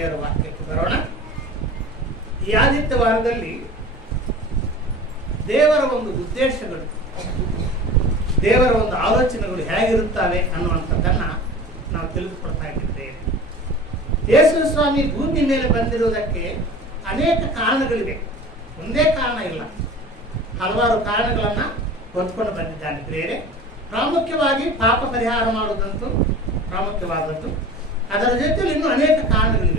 ದೇವರ ವಾಕ್ಯಕ್ಕೆ ಬರೋಣ. ಈ ಆದಿತ್ಯವಾರದಲ್ಲಿ ದೇವರ ಒಂದು ಉದ್ದೇಶಗಳು, ದೇವರ ಒಂದು ಆಲೋಚನೆಗಳು ಹೇಗಿರುತ್ತವೆ ಅನ್ನುವಂಥದ್ದನ್ನ ನಾವು ತಿಳಿದುಕೊಳ್ತಾ ಇದ್ದೇವೆ. ಯೇಸು ಸ್ವಾಮಿ ಭೂಮಿ ಮೇಲೆ ಬಂದಿರುವುದಕ್ಕೆ ಅನೇಕ ಕಾರಣಗಳಿವೆ, ಒಂದೇ ಕಾರಣ ಇಲ್ಲ, ಹಲವಾರು ಕಾರಣಗಳನ್ನ ಹೊತ್ಕೊಂಡು ಬಂದಿದ್ದಾನೆ. ಬೇರೆ ಪ್ರಾಮುಖ್ಯವಾಗಿ ಪಾಪ ಪರಿಹಾರ ಮಾಡುವುದಂತೂ ಪ್ರಾಮುಖ್ಯವಾದದ್ದು. ಅದರ ಜೊತೆಯಲ್ಲಿ ಇನ್ನೂ ಅನೇಕ ಕಾರಣಗಳಿವೆ.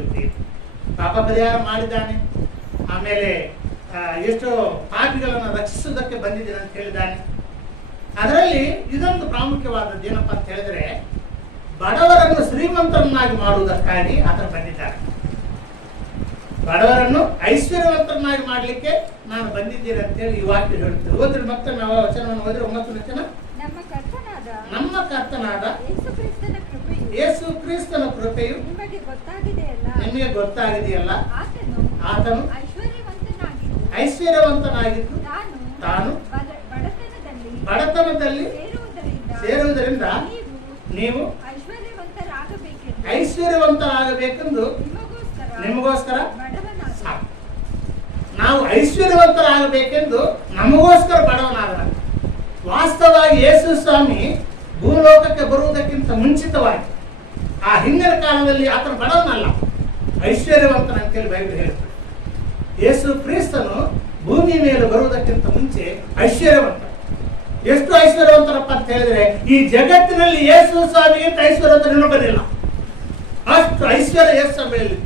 ಪಾಪ ಪರಿಹಾರ ಮಾಡಿದ್ದಾನೆ, ಆಮೇಲೆ ಎಷ್ಟೋ ಪಾಪಿಗಳನ್ನು ರಕ್ಷಿಸುವುದಕ್ಕೆ ಬಂದಿದ್ದೇನೆ ಅಂತ ಹೇಳಿದ್ದಾನೆ. ಅದರಲ್ಲಿ ಇದೊಂದು ಪ್ರಾಮುಖ್ಯವಾದದ್ದು ಏನಪ್ಪಾ ಅಂತ ಹೇಳಿದ್ರೆ, ಬಡವರನ್ನು ಶ್ರೀಮಂತರನ್ನಾಗಿ ಮಾಡುವುದಕ್ಕಾಗಿ ಆತ ಬಂದಿದ್ದಾನೆ. ಬಡವರನ್ನು ಐಶ್ವರ್ಯವಂತರನ್ನಾಗಿ ಮಾಡಲಿಕ್ಕೆ ನಾನು ಬಂದಿದ್ದೇನೆ ಅಂತ ಹೇಳಿ ಈ ವಾಕ್ಯ ಹೇಳುತ್ತದೆ. ಓದ್ರಿ ಮತ್ತೊಮ್ಮೆ ಯಾವ ವಚನವನ್ನು ಓದ್ರಿ, 9ನೇ ವಚನ. ನಮ್ಮ ಕರ್ತನಾದ ಯೇಸು ಕ್ರಿಸ್ತನ ಕೃಪೆಯು ನಿಮಗೆ ಗೊತ್ತಾಗಿದೆಯಲ್ಲ, ಆತನು ಐಶ್ವರ್ಯವಂತನಾಗಿದ್ದು ತಾನು ಬಡತನದಲ್ಲಿ ಸೇರುವುದರಿಂದ ನೀವು ಐಶ್ವರ್ಯವಂತರಾಗಬೇಕೆಂದು ನಿಮಗೋಸ್ಕರ ನಾವು ಐಶ್ವರ್ಯವಂತರಾಗಬೇಕೆಂದು ನಮಗೋಸ್ಕರ ಬಡವನಾದ. ವಾಸ್ತವವಾಗಿ ಯೇಸು ಸ್ವಾಮಿ ಭೂಲೋಕಕ್ಕೆ ಬರುವುದಕ್ಕಿಂತ ಮುಂಚಿತವಾಗಿ ಆ ಹಿಂದಿನ ಕಾಲದಲ್ಲಿ ಆತನ ಬಡವನಲ್ಲ, ಐಶ್ವರ್ಯವಂತನ ಅಂತೇಳಿ ಬೈಬಲ್ ಹೇಳ್ತಾರೆ. ಯೇಸು ಕ್ರಿಸ್ತನು ಭೂಮಿ ಮೇಲೆ ಬರುವುದಕ್ಕಿಂತ ಮುಂಚೆ ಐಶ್ವರ್ಯವಂತ. ಎಷ್ಟು ಐಶ್ವರ್ಯವಂತರಪ್ಪ ಅಂತ ಹೇಳಿದ್ರೆ, ಈ ಜಗತ್ತಿನಲ್ಲಿ ಯೇಸು ಸ್ವಾಮಿಗಿಂತ ಐಶ್ವರ್ಯವಂತರನ್ನು ಬರಲಿಲ್ಲ. ಅಷ್ಟು ಐಶ್ವರ್ಯ ಯೇಸು ಸ್ವಾಮಿಯಲ್ಲಿ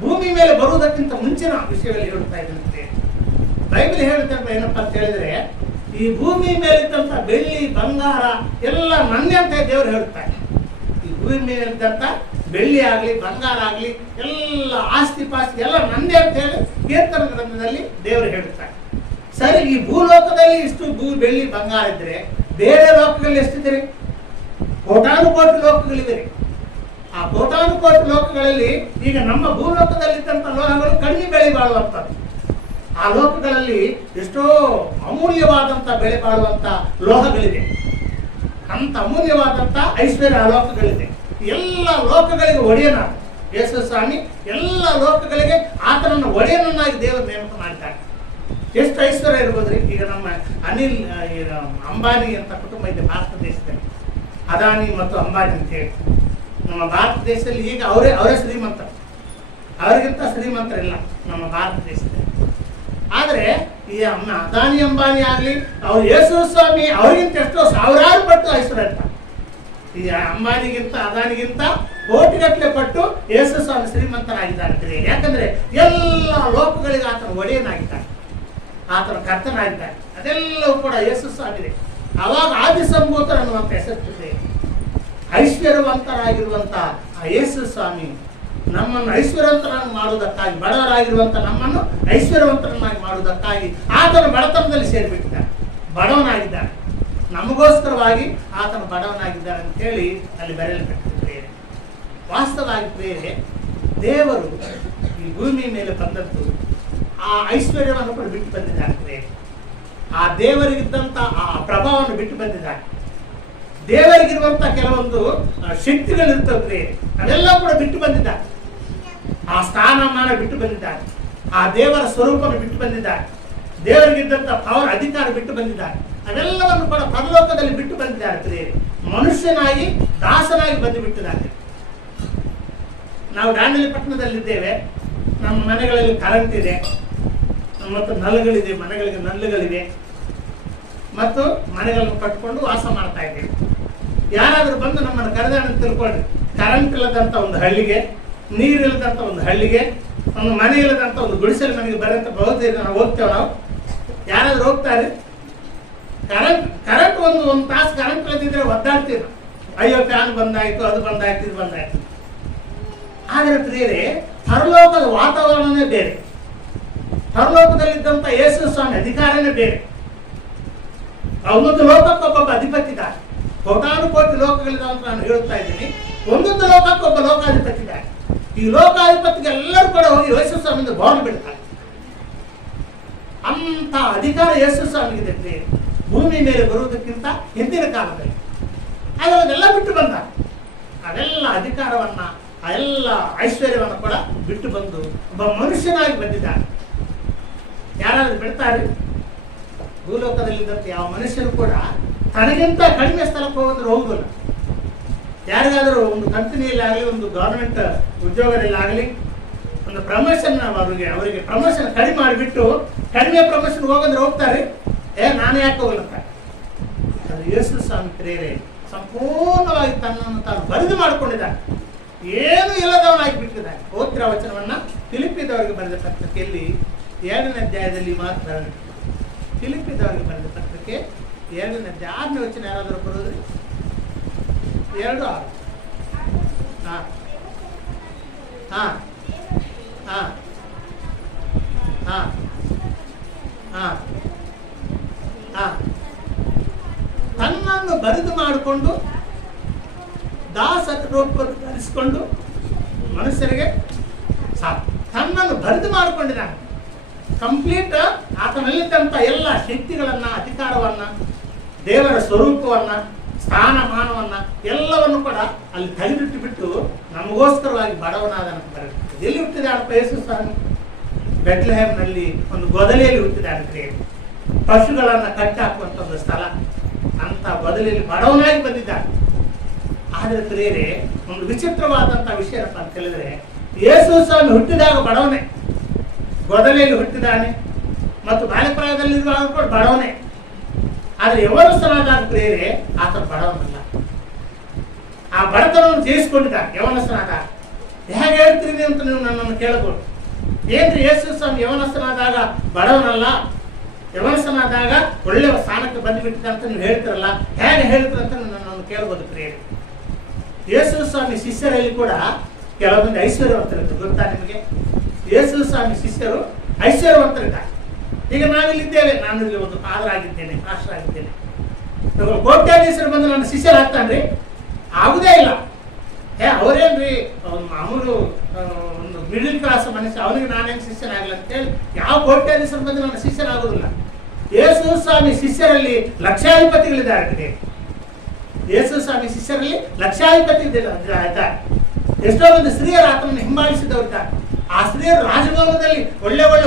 ಭೂಮಿ ಮೇಲೆ ಬರುವುದಕ್ಕಿಂತ ಮುಂಚಿನ ವಿಷಯದಲ್ಲಿ ಹೇಳುತ್ತಾ ಇದ್ದಂತೆ ಬೈಬಲ್ ಹೇಳುತ್ತೆ. ಏನಪ್ಪಾ ಅಂತ ಹೇಳಿದ್ರೆ, ಈ ಭೂಮಿ ಮೇಲಿದ್ದಂತ ಬೆಳ್ಳಿ ಬಂಗಾರ ಎಲ್ಲ ನನ್ನೇ ಅಂತ ದೇವರು ಹೇಳುತ್ತಾರೆ. ಈ ಭೂಮಿ ಮೇಲಿದ್ದಂತ ಬೆಳ್ಳಿ ಆಗ್ಲಿ ಬಂಗಾರ ಆಗ್ಲಿ ಎಲ್ಲ ಆಸ್ತಿ ಪಾಸ್ತಿ ಎಲ್ಲ ನನ್ನೇ ಅಂತ ಹೇಳಿ ಕೀರ್ತನ ಗ್ರಂಥದಲ್ಲಿ ದೇವರು ಹೇಳುತ್ತಾರೆ. ಸರಿ, ಈ ಭೂಲೋಕದಲ್ಲಿ ಇಷ್ಟು ಬೆಳ್ಳಿ ಬಂಗಾರ ಇದ್ರೆ ಬೇರೆ ಲೋಕಗಳಲ್ಲಿ ಎಷ್ಟಿದೆ? ಕೋಟಾನುಕೋಟಿ ಲೋಕಗಳಿವೆ. ಆ ಕೋಟಾನುಕೋಟಿ ಲೋಕಗಳಲ್ಲಿ ಈಗ ನಮ್ಮ ಭೂಲೋಕದಲ್ಲಿದ್ದಂಥ ಲೋಹಗಳು ಕಡಿಮೆ ಬೆಳೆ ಬಾಳುವಂಥದ್ದು. ಆ ಲೋಕಗಳಲ್ಲಿ ಎಷ್ಟೋ ಅಮೂಲ್ಯವಾದಂಥ ಬೆಳೆ ಬಾಳುವಂಥ ಲೋಹಗಳಿವೆ. ಅಂತ ಅಮೂಲ್ಯವಾದಂಥ ಐಶ್ವರ್ಯ ಆ ಲೋಕಗಳಿದೆ. ಎಲ್ಲ ಲೋಕಗಳಿಗೆ ಒಡೆಯನಾದ ಯೇಸು ಸ್ವಾಮಿ ಎಲ್ಲ ಲೋಕಗಳಿಗೆ ಆತನನ್ನು ಒಡೆಯನನ್ನಾಗಿ ದೇವರು ನೇಮಕ ಮಾಡಿದ್ದಾರೆ. ಎಷ್ಟು ಐಶ್ವರ್ಯ ಇರ್ಬೋದ್ರಿ. ಈಗ ನಮ್ಮ ಅನಿಲ್ ಅಂಬಾನಿ ಅಂತ ಕುಟುಂಬ ಇದೆ ಭಾರತ ದೇಶದಲ್ಲಿ, ಅದಾನಿ ಮತ್ತು ಅಂಬಾನಿ ಅಂತ ಹೇಳಿ. ನಮ್ಮ ಭಾರತ ದೇಶದಲ್ಲಿ ಈಗ ಅವರೇ ಶ್ರೀಮಂತ, ಅವರಿಗಿಂತ ಶ್ರೀಮಂತರಿಲ್ಲ ನಮ್ಮ ಭಾರತ ದೇಶದಲ್ಲಿ. ಆದರೆ ಈ ಅದಾನಿ ಅಂಬಾನಿ ಆಗ್ಲಿ ಅವ್ರು ಯೇಸು ಸ್ವಾಮಿ ಅವರಿಗಿಂತ ಎಷ್ಟೋ ಸಾವಿರಾರು ಪಟ್ಟು ಐಶ್ವರ್ಯ ಇರ್ತಾರೆ. ಈ ಅಂಬಾನಿಗಿಂತ ಅದಾನಿಗಿಂತ ಕೋಟಿಗಟ್ಟಲೆ ಪಟ್ಟು ಯೇಸು ಸ್ವಾಮಿ ಶ್ರೀಮಂತರಾಗಿದ್ದಾರೆ. ಯಾಕಂದ್ರೆ ಎಲ್ಲ ಲೋಕಗಳಿಗೆ ಆತನ ಒಡೆಯನಾಗಿದ್ದಾನೆ, ಆತನ ಕರ್ತನಾಗಿದ್ದಾನೆ. ಅದೆಲ್ಲವೂ ಕೂಡ ಯೇಸು ಸ್ವಾಮಿದೆ. ಅವಾಗ ಆದಿಸಂಭೂತರು ಅನ್ನುವಂಥ ಹೆಸರಿದೆ. ಐಶ್ವರ್ಯವಂತರಾಗಿರುವಂತ ಆ ಯೇಸು ಸ್ವಾಮಿ ನಮ್ಮನ್ನು ಐಶ್ವರ್ಯವಂತರನ್ನಾಗಿ ಮಾಡುವುದಕ್ಕಾಗಿ, ಬಡವರಾಗಿರುವಂತ ನಮ್ಮನ್ನು ಐಶ್ವರ್ಯವಂತರನ್ನಾಗಿ ಮಾಡುವುದಕ್ಕಾಗಿ ಆತನ ಬಡತನದಲ್ಲಿ ಸೇರಿಬಿಟ್ಟಿದ್ದಾನೆ, ಬಡವನಾಗಿದ್ದಾನೆ. ನಮಗೋಸ್ಕರವಾಗಿ ಆತನ ಬಡವನಾಗಿದ್ದಾನೆ ಅಂತ ಹೇಳಿ ಅಲ್ಲಿ ಬರೆಯಲ್ಪಟ್ಟಿದೆ. ವಾಸ್ತವವಾಗಿ ಬೇರೆ ದೇವರು ಈ ಭೂಮಿ ಮೇಲೆ ಬಂದದ್ದು ಆ ಐಶ್ವರ್ಯವನ್ನು ಕೂಡ ಬಿಟ್ಟು ಬಂದಿದ್ದಾನೆ. ಆ ದೇವರಿಗಿದ್ದಂತ ಆ ಪ್ರಭಾವವನ್ನು ಬಿಟ್ಟು ಬಂದಿದ್ದಾನೆ. ದೇವರಿಗಿರುವಂತ ಕೆಲವೊಂದು ಶಕ್ತಿಗಳಿರ್ತವೆ, ಅದೆಲ್ಲ ಕೂಡ ಬಿಟ್ಟು ಬಂದಿದ್ದಾರೆ. ಆ ಸ್ಥಾನಮಾನ ಬಿಟ್ಟು ಬಂದಿದ್ದಾರೆ. ಆ ದೇವರ ಸ್ವರೂಪವನ್ನು ಬಿಟ್ಟು ಬಂದಿದ್ದಾರೆ. ದೇವರಿಗಿದ್ದಂತ ಪವರ್ ಅಧಿಕಾರ ಬಿಟ್ಟು ಬಂದಿದ್ದಾರೆ. ಅದೆಲ್ಲವನ್ನು ಕೂಡ ಪರಲೋಕದಲ್ಲಿ ಬಿಟ್ಟು ಬಂದಿದ್ದಾರೆ. ಮನುಷ್ಯನಾಗಿ ದಾಸನಾಗಿ ಬಂದು ಬಿಟ್ಟಿದ್ದಾರೆ. ನಾವು ದಾಂಡೇಲಿ ಪಟ್ಟಣದಲ್ಲಿದ್ದೇವೆ. ನಮ್ಮ ಮನೆಗಳಲ್ಲಿ ಕರೆಂಟ್ ಇದೆ ಮತ್ತು ನಲ್ಲುಗಳಿದೆ, ಮನೆಗಳಿಗೆ ನಲ್ಲುಗಳಿವೆ ಮತ್ತು ಮನೆಗಳನ್ನು ಕಟ್ಟಿಕೊಂಡು ವಾಸ ಮಾಡ್ತಾ ಇದ್ದೇವೆ. ಯಾರಾದರೂ ಬಂದು ನಮ್ಮನ್ನು ಕರೆದಾಣ ತಿಳ್ಕೊಂಡ್ರಿ, ಕರೆಂಟ್ ಇಲ್ಲದಂತ ಒಂದು ಹಳ್ಳಿಗೆ, ನೀರಿಲ್ಲದಂತ ಒಂದು ಹಳ್ಳಿಗೆ, ಒಂದು ಮನೆ ಇಲ್ಲದಂತ ಒಂದು ಗುಡಿಸಲು ಮನೆಗೆ ಬರಂತ ಬಹುತೇಕ ನಾವು ಹೋಗ್ತೇವೆ. ನಾವು ಯಾರಾದ್ರೂ ಹೋಗ್ತಾರೆ? ಕರೆಂಟ್ ಒಂದು ತಾಸು ಕರೆಂಟ್ ಇಲ್ಲದಿದ್ರೆ ಒದ್ದಾಡ್ತೀವಿ. ಅಯ್ಯೋ ಫ್ಯಾನ್ ಬಂದಾಯ್ತು, ಅದು ಬಂದಾಯ್ತು, ಇದು ಬಂದಾಯ್ತು. ಆದರೆ ಪ್ರಿಯರೇ, ಪರಲೋಕದ ವಾತಾವರಣನೇ ಬೇರೆ. ಪರಲೋಕದಲ್ಲಿದ್ದಂತ ಯೇಸು ಸ್ವಾಮಿ ಅಧಿಕಾರನೇ ಬೇರೆ. ಒಂದೊಂದು ಲೋಕಕ್ಕೊಬ್ಬೊಬ್ಬ ಅಧಿಪತಿ ಇದ್ದಾರೆ. ಕೋಟಾನುಕೋಟಿ ಲೋಕಗಳಿದಾವೆ ಅಂತ ನಾನು ಹೇಳುತ್ತಾ ಇದ್ದೀನಿ. ಒಂದೊಂದು ಲೋಕಕ್ಕೊಬ್ಬ ಲೋಕಾಧಿಪತಿ ಇದ್ದಾರೆ. ಈ ಲೋಕಾಧಿಪತಿಗೆ ಎಲ್ಲರೂ ಕೂಡ ಹೋಗಿ ಯೇಸು ಸ್ವಾಮಿಯಿಂದ ಬೋರ್ನ್ ಬಿಡ್ತಾರೆ. ಅಂತ ಅಧಿಕಾರ ಯೇಸು ಸ್ವಾಮಿಗಿದೆ ಭೂಮಿ ಮೇಲೆ ಬರುವುದಕ್ಕಿಂತ ಹಿಂದಿನ ಕಾಲದಲ್ಲಿ. ಅದೆಲ್ಲ ಬಿಟ್ಟು ಬಂದ. ಅದೆಲ್ಲ ಅಧಿಕಾರವನ್ನ ಆ ಎಲ್ಲ ಐಶ್ವರ್ಯವನ್ನು ಕೂಡ ಬಿಟ್ಟು ಬಂದು ಒಬ್ಬ ಮನುಷ್ಯನಾಗಿ ಬಂದಿದ್ದಾನೆ. ಯಾರಾದ್ರೂ ಬಿಡ್ತಾರೆ? ಭೂಲೋಕದಲ್ಲಿದ್ದಂತೆ ಯಾವ ಮನುಷ್ಯರು ಕೂಡ ತನಗಿಂತ ಕಡಿಮೆ ಸ್ಥಳಕ್ಕೆ ಹೋಗೋದ್ರೆ ಹೋಗುದಿಲ್ಲ. ಯಾರಿಗಾದರೂ ಒಂದು ಕಂಪನಿಯಲ್ಲಿ ಆಗಲಿ, ಒಂದು ಗವರ್ಮೆಂಟ್ ಉದ್ಯೋಗದಲ್ಲಿ ಆಗಲಿ, ಒಂದು ಪ್ರಮೋಷನ್ ಅವರಿಗೆ ಪ್ರಮೋಷನ್ ಕಡಿಮೆ ಮಾಡಿಬಿಟ್ಟು ಕಡಿಮೆ ಪ್ರಮೋಷನ್ ಹೋಗಂದ್ರೆ ಹೋಗ್ತಾರೆ. ನಾನು ಯಾಕೆ ಹೋಗಲಕ್ಕ? ಅದು ಯೇಸು ಸ್ವಾಮಿ ಪ್ರೇರೆ ಸಂಪೂರ್ಣವಾಗಿ ತನ್ನನ್ನು ತಾನು ಬರೆದು ಮಾಡಿಕೊಂಡಿದ್ದಾನೆ. ಏನು ಇಲ್ಲದವನಾಗಿ ಬಿಟ್ಟಿದ್ದಾನೆ. ಓದಿರ ವಚನವನ್ನ ಫಿಲಿಪ್ಪಿದವರಿಗೆ ಬರೆದ ಪತ್ರಿಕೆಯಲ್ಲಿ 7ನೇ ಅಧ್ಯಾಯದಲ್ಲಿ ಮಾತ್ರ. ಫಿಲಿಪ್ಪಿದವರಿಗೆ ಬರೆದ ಪತ್ರಿಕೆ 7ನೇ ಅಧ್ಯಾಯ 6ನೇ ವಚನ ಯಾರಾದರೂ ಬರೋದ್ರಿ? 2:6. ಹಾ ಹಾ ಹಾ ಹಾ ಹಾ ಹಾ ತನ್ನನ್ನು ಬರೆದು ಮಾಡಿಕೊಂಡು ದಾಸತ್ವವನ್ನು ಧರಿಸಿಕೊಂಡು ಮನುಷ್ಯರಿಗೆ ಸಾಕು. ತನ್ನನ್ನು ಬರೆದು ಮಾಡಿಕೊಂಡಿದ್ದಾನೆ. ಕಂಪ್ಲೀಟ್ ಆತನಲ್ಲಿದ್ದಂಥ ಎಲ್ಲ ಶಕ್ತಿಗಳನ್ನ, ಅಧಿಕಾರವನ್ನ, ದೇವರ ಸ್ವರೂಪವನ್ನ, ಸ್ಥಾನಮಾನವನ್ನ ಎಲ್ಲವನ್ನು ಕೂಡ ಅಲ್ಲಿ ತೆಗೆದಿಟ್ಟು ಬಿಟ್ಟು ನಮಗೋಸ್ಕರವಾಗಿ ಬಡವನಾದ ಬರೆದಿತ್ತು. ಎಲ್ಲಿ ಹುಟ್ಟಿದಾನಪ್ಪ ಯೇಸು ಸ್ವಾಮಿ? ಬೆತ್ಲೆಹೇಮ್ನಲ್ಲಿ ಒಂದು ಗೊದಲಿಯಲ್ಲಿ ಹುಟ್ಟಿದಾನೆ. ಪಶುಗಳನ್ನ ಕಟ್ಟಾಕುವಂತ ಒಂದು ಸ್ಥಳ. ಅಂತ ಗೊದಲಿಯಲ್ಲಿ ಬಡವನಾಗಿ ಬಂದಿದ್ದಾನೆ. ಆದರೆ ಪ್ರಿಯರೇ, ಒಂದು ವಿಚಿತ್ರವಾದಂತಹ ವಿಷಯ ಏನಪ್ಪ ಅಂತ ಹೇಳಿದ್ರೆ, ಯೇಸು ಸ್ವಾಮಿ ಹುಟ್ಟಿದಾಗ ಬಡವನೇ, ಗೊದಲಿಯಲ್ಲಿ ಹುಟ್ಟಿದ್ದಾನೆ, ಮತ್ತು ಬಾಲ್ಯಪ್ರಾಯದಲ್ಲಿರುವಾಗ ಕೂಡ ಬಡವನೇ. ಆದರೆ ಯವನಸ್ಥನಾದಾಗ ಪ್ರಿಯರೇ ಆತ ಬಡವನಲ್ಲ. ಆ ಬಡತನವನ್ನು ಜಯಿಸಿಕೊಂಡಿದ್ದಾನೆ ಯವನಸ್ಥನಾದಾಗ. ಹೇಗೆ ಹೇಳ್ತೀರಿ ಅಂತ ನೀವು ನನ್ನನ್ನು ಕೇಳಬಹುದು. ಏನ್ರಿ ಯೇಸು ಸ್ವಾಮಿ ಯವನಸ್ಥನಾದಾಗ ಬಡವನಲ್ಲ, ಯವನಸ್ಥನಾದಾಗ ಒಳ್ಳೆಯ ಸ್ಥಾನಕ್ಕೆ ಬಂದುಬಿಟ್ಟಿದೆ ಅಂತ ನೀವು ಹೇಳ್ತಿರಲ್ಲ, ಹೇಗೆ ಹೇಳ್ತೀರ ಅಂತ ನನ್ನನ್ನು ಕೇಳಬಹುದು ಪ್ರಿಯರೇ. ಯೇಸು ಸ್ವಾಮಿ ಶಿಷ್ಯರಲ್ಲಿ ಕೂಡ ಕೆಲವೊಂದು ಐಶ್ವರ್ಯವಂತರಿದ್ದರು. ಗೊತ್ತಾ ನಿಮಗೆ? ಯೇಸು ಸ್ವಾಮಿ ಶಿಷ್ಯರು ಐಶ್ವರ್ಯವಂತರಿದ್ದಾರೆ. ಈಗ ನಾವಿಲ್ಲಿದ್ದೇವೆ. ನಾನು ಇಲ್ಲಿ ಒಂದು ಫಾದರ್ ಆಗಿದ್ದೇನೆ, ಪಾಸ್ಟರ್ ಆಗಿದ್ದೇನೆ. ಕೋಟ್ಯಾಧೀಶರು ಬಂದು ನನ್ನ ಶಿಷ್ಯರಾಗ್ತಾನ್ರಿ? ಆಗುದೇ ಇಲ್ಲ. ಅವರೇನ್ರಿ ಮಾಮೂಲು ಒಂದು ಮಿಡಿಲ್ ಕ್ಲಾಸ್ ಮನುಷ್ಯ, ಅವನಿಗೆ ನಾನೇನು ಶಿಷ್ಯನಾಗಲ್ಲ ಅಂತೇಳಿ ಯಾವ ಕೋಟ್ಯಾಧೀಶರು ಬಂದು ನನ್ನ ಶಿಷ್ಯನಾಗುದಿಲ್ಲ. ಯೇಸು ಸ್ವಾಮಿ ಶಿಷ್ಯರಲ್ಲಿ ಲಕ್ಷಾಧಿಪತಿಗಳಿದ್ದಾರೆ. ಯೇಸು ಸ್ವಾಮಿ ಶಿಷ್ಯರಲ್ಲಿ ಲಕ್ಷಾಧಿಪತಿ ಇದ್ದಾರೆ. ಎಷ್ಟೋ ಮಂದಿ ಸ್ತ್ರೀಯರು ಆತನನ್ನು ಹಿಂಬಾಲಿಸಿದವರಿದ್ದಾರೆ. ಆ ಸ್ತ್ರೀಯರು ರಾಜಭವನದಲ್ಲಿ ಒಳ್ಳೆ ಒಳ್ಳೆ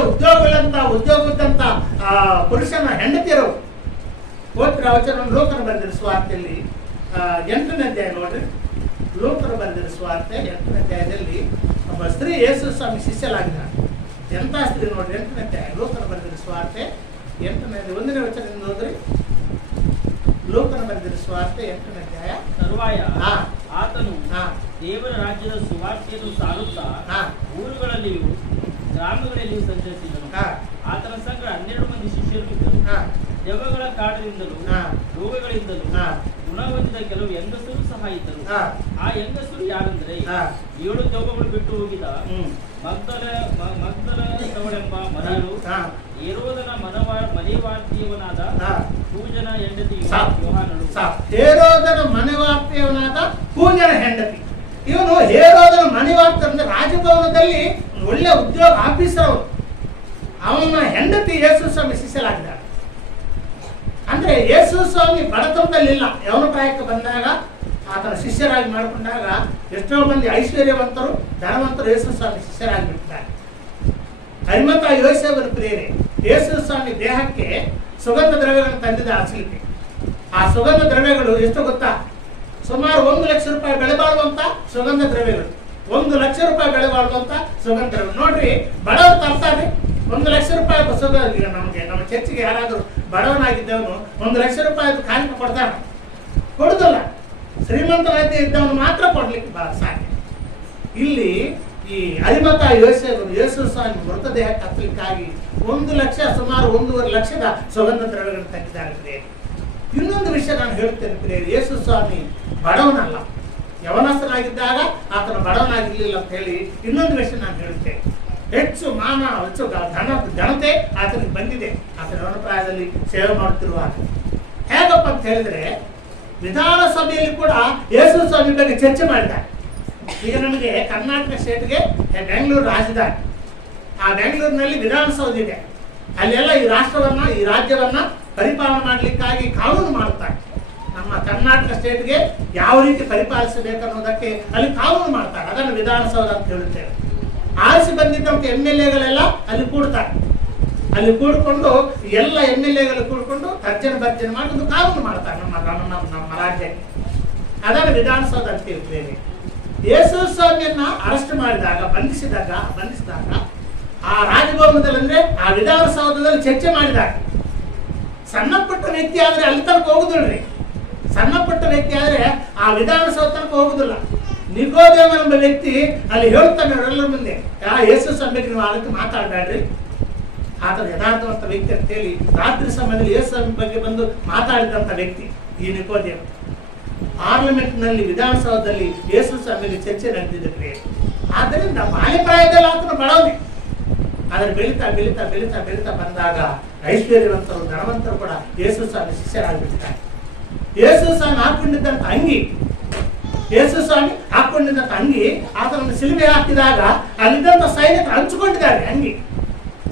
ಉದ್ಯೋಗದಂತ ಪುರುಷನ ಹೆಂಡತಿಯರು. ಓದ್ರ ವಚನ ಲೋಕನ ಬರೆದಿರುವ ಸುವಾರ್ತೆಯಲ್ಲಿ 8ನೇ ಅಧ್ಯಾಯ ನೋಡ್ರಿ. ಲೋಕನ ಬರೆದಿರುವ ಸುವಾರ್ತೆ 8ನೇ ಅಧ್ಯಾಯದಲ್ಲಿ ಒಬ್ಬ ಸ್ತ್ರೀ ಯೇಸು ಸ್ವಾಮಿ ಶಿಷ್ಯಲಾಗಿದ್ದಾಳೆ. ಎಂತ ಸ್ತ್ರೀ ನೋಡ್ರಿ. 8ನೇ ಅಧ್ಯಾಯ ಲೋಕನ ಬರೆದಿರುವ ಸುವಾರ್ತೆ 8ನೇ 1ನೇ ವಚನದಿಂದ ಹೋದ್ರಿ. ಲೋಕನ ಬರೆದಿರುವ ಸುವಾರ್ತೆ 8ನೇ ಅಧ್ಯಾಯ. ತರುವಾಯ ಆತನು ದೇವರ ರಾಜ್ಯದ ಸುವಾರ್ತೆಯನ್ನು ಸಾರುತ್ತಾ ಊರುಗಳಲ್ಲಿಯೂ ಗ್ರಾಮಗಳಲ್ಲಿಯೂ ಸಂಚರಿಸಿದನು. ಆತನ ಸಂಗಡ 12 ಮಂದಿ ಶಿಷ್ಯರು ಇದ್ದರು. ದೆವ್ವಗಳ ಕಾರಣದಿಂದಲೂ ರೋಗಗಳಿಂದಲೂ ಗುಣ ಹೊಂದಿದ ಕೆಲವು ಹೆಂಗಸರು ಸಹ ಇದ್ದರು. ಆ ಹೆಂಗಸರು ಯಾರಂದ್ರೆ 7 ದೆವ್ವಗಳು ಬಿಟ್ಟು ಹೋಗಿದ ಮಗ್ದಲದವಳೆಂಬ ಮರಿಯಳು, ಹೇರೋದನ ಮನೆವಾರ್ತೆಯವನಾದ ಪೂಜನ ಹೆಂಡತಿ ಯೋಹಾನಳು. ಹೇರೋದನ ಮನೆವಾರ್ತೆಯವನಾದ ಪೂಜನ ಹೆಂಡತಿ. ಇವನು ಹೇರೋದನ ಮನೆವಾರ್ತೆ ಅಂದ್ರೆ ರಾಜಭವನದಲ್ಲಿ ಒಳ್ಳೆ ಉದ್ಯೋಗ ಆಫೀಸರ್ ಅವರು. ಅವನ ಹೆಂಡತಿ ಯೇಸು ಸ್ವಾಮಿ ಶಿಷ್ಯಲಾಗಿದ್ದಾಳೆ. ಅಂದ್ರೆ ಯೇಸು ಸ್ವಾಮಿ ಬಡತನದಲ್ಲಿಲ್ಲ. ಯವನ ಪ್ರಾಯಕ್ಕೆ ಬಂದಾಗ ಆತನ ಶಿಷ್ಯರಾಗಿ ಮಾಡಿಕೊಂಡಾಗ ಎಷ್ಟೋ ಮಂದಿ ಐಶ್ವರ್ಯವಂತರು, ಧನವಂತರು ಯೇಸು ಸ್ವಾಮಿ ಶಿಷ್ಯರಾಗಿ ಬಿಟ್ಟಿದ್ದಾರೆ. ಅರಿಮತ ಯೋಸೇಫನ ಪ್ರಿಯರೇ, ಯೇಸು ಸ್ವಾಮಿ ದೇಹಕ್ಕೆ ಸುಗಂಧ ದ್ರವ್ಯಗಳನ್ನು ತಂದಿದ್ದ ಹಚ್ಚಲಿಕ್ಕೆ. ಆ ಸುಗಂಧ ದ್ರವ್ಯಗಳು ಎಷ್ಟು ಗೊತ್ತಾ? ಸುಮಾರು 1 ಲಕ್ಷ ರೂಪಾಯಿ ಬೆಲೆ ಬಾಳುವಂತ ಸುಗಂಧ ದ್ರವ್ಯಗಳು. 1 ಲಕ್ಷ ರೂಪಾಯಿ ಬೆಲೆ ಬಾಳುವಂತ ಸುಗಂಧ ದ್ರವ್ಯ. ನೋಡ್ರಿ, ಬಡವರು ತರ್ತಾರೆ 1 ಲಕ್ಷ ರೂಪಾಯಿ ಈಗ ನಮ್ಮ ಚರ್ಚಿಗೆ ಯಾರಾದ್ರೂ ಬಡವನಾಗಿದ್ದವನು 1 ಲಕ್ಷ ರೂಪಾಯಿ ಕಾಣಿಕೆ ಕೊಡ್ತಾನೆ? ಕೊಡುದಿಲ್ಲ. ಶ್ರೀಮಂತನಾಗಿ ಇದ್ದವನು ಮಾತ್ರ ಕೊಡ್ಲಿಕ್ಕೆ ಸಾಧ್ಯ. ಇಲ್ಲಿ ಈ ಅರಿಮತ ಯೋಸೇಫನು ಯೇಸು ಸ್ವಾಮಿ ಮೃತದೇಹಕ್ಕೆ ಹತ್ತಲಿಕ್ಕಾಗಿ 1 ಲಕ್ಷ, ಸುಮಾರು 1.5 ಲಕ್ಷದ ಸುಗಂಧ ದ್ರವ್ಯಗಳನ್ನು ತಂದಿದ್ದಾರೆ. ಇನ್ನೊಂದು ವಿಷಯ ನಾನು ಹೇಳ್ತೇನೆ ಪ್ರಿಯರೇ, ಯೇಸು ಸ್ವಾಮಿ ಬಡವನಲ್ಲ. ಯವನಸ್ಥನಾಗಿದ್ದಾಗ ಆತನ ಬಡವನಾಗಿರ್ಲಿಲ್ಲ ಅಂತ ಹೇಳಿ ಇನ್ನೊಂದು ವಿಷಯ ನಾನು ಹೇಳುತ್ತೇನೆ. ಹೆಚ್ಚು ಮಾನ, ಹೆಚ್ಚು ಘನತೆ ಆತನಿಗೆ ಬಂದಿದೆ ಆತನ ಯವನಪ್ರಾಯದಲ್ಲಿ ಸೇವೆ ಮಾಡುತ್ತಿರುವಾಗ. ಹೇಗಪ್ಪ ಅಂತ ಹೇಳಿದ್ರೆ, ವಿಧಾನಸಭೆಯಲ್ಲಿ ಕೂಡ ಯೇಸು ಸ್ವಾಮಿ ಬಗ್ಗೆ ಚರ್ಚೆ ಮಾಡಿದ್ದಾರೆ. ಈಗ ನಮಗೆ ಕರ್ನಾಟಕ ಸ್ಟೇಟ್ಗೆ ಬೆಂಗಳೂರು ರಾಜಧಾನಿ. ಆ ಬೆಂಗಳೂರಿನಲ್ಲಿ ವಿಧಾನಸೌಧ ಇದೆ. ಅಲ್ಲೆಲ್ಲ ಈ ರಾಷ್ಟ್ರವನ್ನ, ಈ ರಾಜ್ಯವನ್ನ ಪರಿಪಾಲನೆ ಮಾಡಲಿಕ್ಕಾಗಿ ಕಾನೂನು ಮಾಡುತ್ತಾರೆ. ನಮ್ಮ ಕರ್ನಾಟಕ ಸ್ಟೇಟ್ಗೆ ಯಾವ ರೀತಿ ಪರಿಪಾಲಿಸಬೇಕು ಅನ್ನೋದಕ್ಕೆ ಅಲ್ಲಿ ಕಾನೂನು ಮಾಡ್ತಾರೆ. ಅದನ್ನು ವಿಧಾನಸೌಧ ಅಂತ ಹೇಳುತ್ತೇವೆ. ಆರಿಸಿ ಬಂದಿದ್ದಂತ MLA-ಗಳೆಲ್ಲ ಅಲ್ಲಿ ಕೂಡ್ತಾರೆ. ಅಲ್ಲಿ ಕೂಡ್ಕೊಂಡು ಎಲ್ಲ MLA-ಗಳು ಕೂಡ್ಕೊಂಡು ತರ್ಜನ ಭರ್ಜನೆ ಮಾಡಿ ಒಂದು ಕಾನೂನು ಮಾಡ್ತಾರೆ ನಮ್ಮ ರಾಜ್ಯಕ್ಕೆ. ಅದನ್ನು ವಿಧಾನಸೌಧ ಅಂತ ಹೇಳ್ತೇವೆ. ಯೇಸು ಸ್ವಾಮಿಯನ್ನ ಅರೆಸ್ಟ್ ಮಾಡಿದಾಗ ಬಂಧಿಸಿದಾಗ ಆ ರಾಜಭವನದಲ್ಲಿ ಅಂದ್ರೆ ಆ ವಿಧಾನಸೌಧದಲ್ಲಿ ಚರ್ಚೆ ಮಾಡಿದಾಗ ಸಣ್ಣ ಪುಟ್ಟ ವ್ಯಕ್ತಿ ಆದ್ರೆ ಅಲ್ಲಿ ತನಕ ಹೋಗುದಿಲ್ರಿ. ಸಣ್ಣ ಪುಟ್ಟ ವ್ಯಕ್ತಿ ಆದ್ರೆ ಆ ವಿಧಾನಸೌಧ ತನಕ ಹೋಗುದಿಲ್ಲ. ನಿಕೋದೇಮ ಎಂಬ ವ್ಯಕ್ತಿ ಅಲ್ಲಿ ಹೇಳ್ತಾನೆ ಎಲ್ಲರ ಮುಂದೆ, ಯೇಸು ಸ್ವಾಮಿ ನೀವು ಅದಕ್ಕೆ ಮಾತಾಡಬೇಡ್ರಿ, ಆತನ ಯಥಾರ್ಥವಂತ ವ್ಯಕ್ತಿ ಅಂತ ಹೇಳಿ ರಾತ್ರಿ ಸಮಯದಲ್ಲಿ ಯೇಸು ಸ್ವಾಮಿ ಬಗ್ಗೆ ಬಂದು ಮಾತಾಡಿದಂತ ವ್ಯಕ್ತಿ ಈ ನಿಕೋದೇಮ. ಪಾರ್ಲಿಮೆಂಟ್ ನಲ್ಲಿ ವಿಧಾನಸೌಧದಲ್ಲಿ ಯೇಸು ಸ್ವಾಮಿಗೆ ಚರ್ಚೆ ನಡೆದಿದೆ. ಆದ್ದರಿಂದ ಬಾಲ್ಯಪ್ರಾಯದಲ್ಲಿ ಆತನ ಬಡವನೆ. ಆದ್ರೆ ಬೆಳೀತಾ ಬೆಳೀತಾ ಬೆಳೀತಾ ಬೆಳೀತಾ ಬಂದಾಗ ಐಶ್ವರ್ಯವಂತರು ಧನವಂತರು ಕೂಡ ಯೇಸು ಸ್ವಾಮಿ ಶಿಷ್ಯರಾಗಿಬಿಡ್ತಾರೆ. ಯೇಸು ಸ್ವಾಮಿ ಹಾಕೊಂಡಿದ್ದಂತ ಅಂಗಿ ಆತನನ್ನು ಸಿಲುಬೆ ಹಾಕಿದಾಗ ಅಲ್ಲಿದ್ದಂತ ಸೈನಿಕರು ಹಂಚಿಕೊಂಡಿದ್ದಾರೆ. ಅಂಗಿ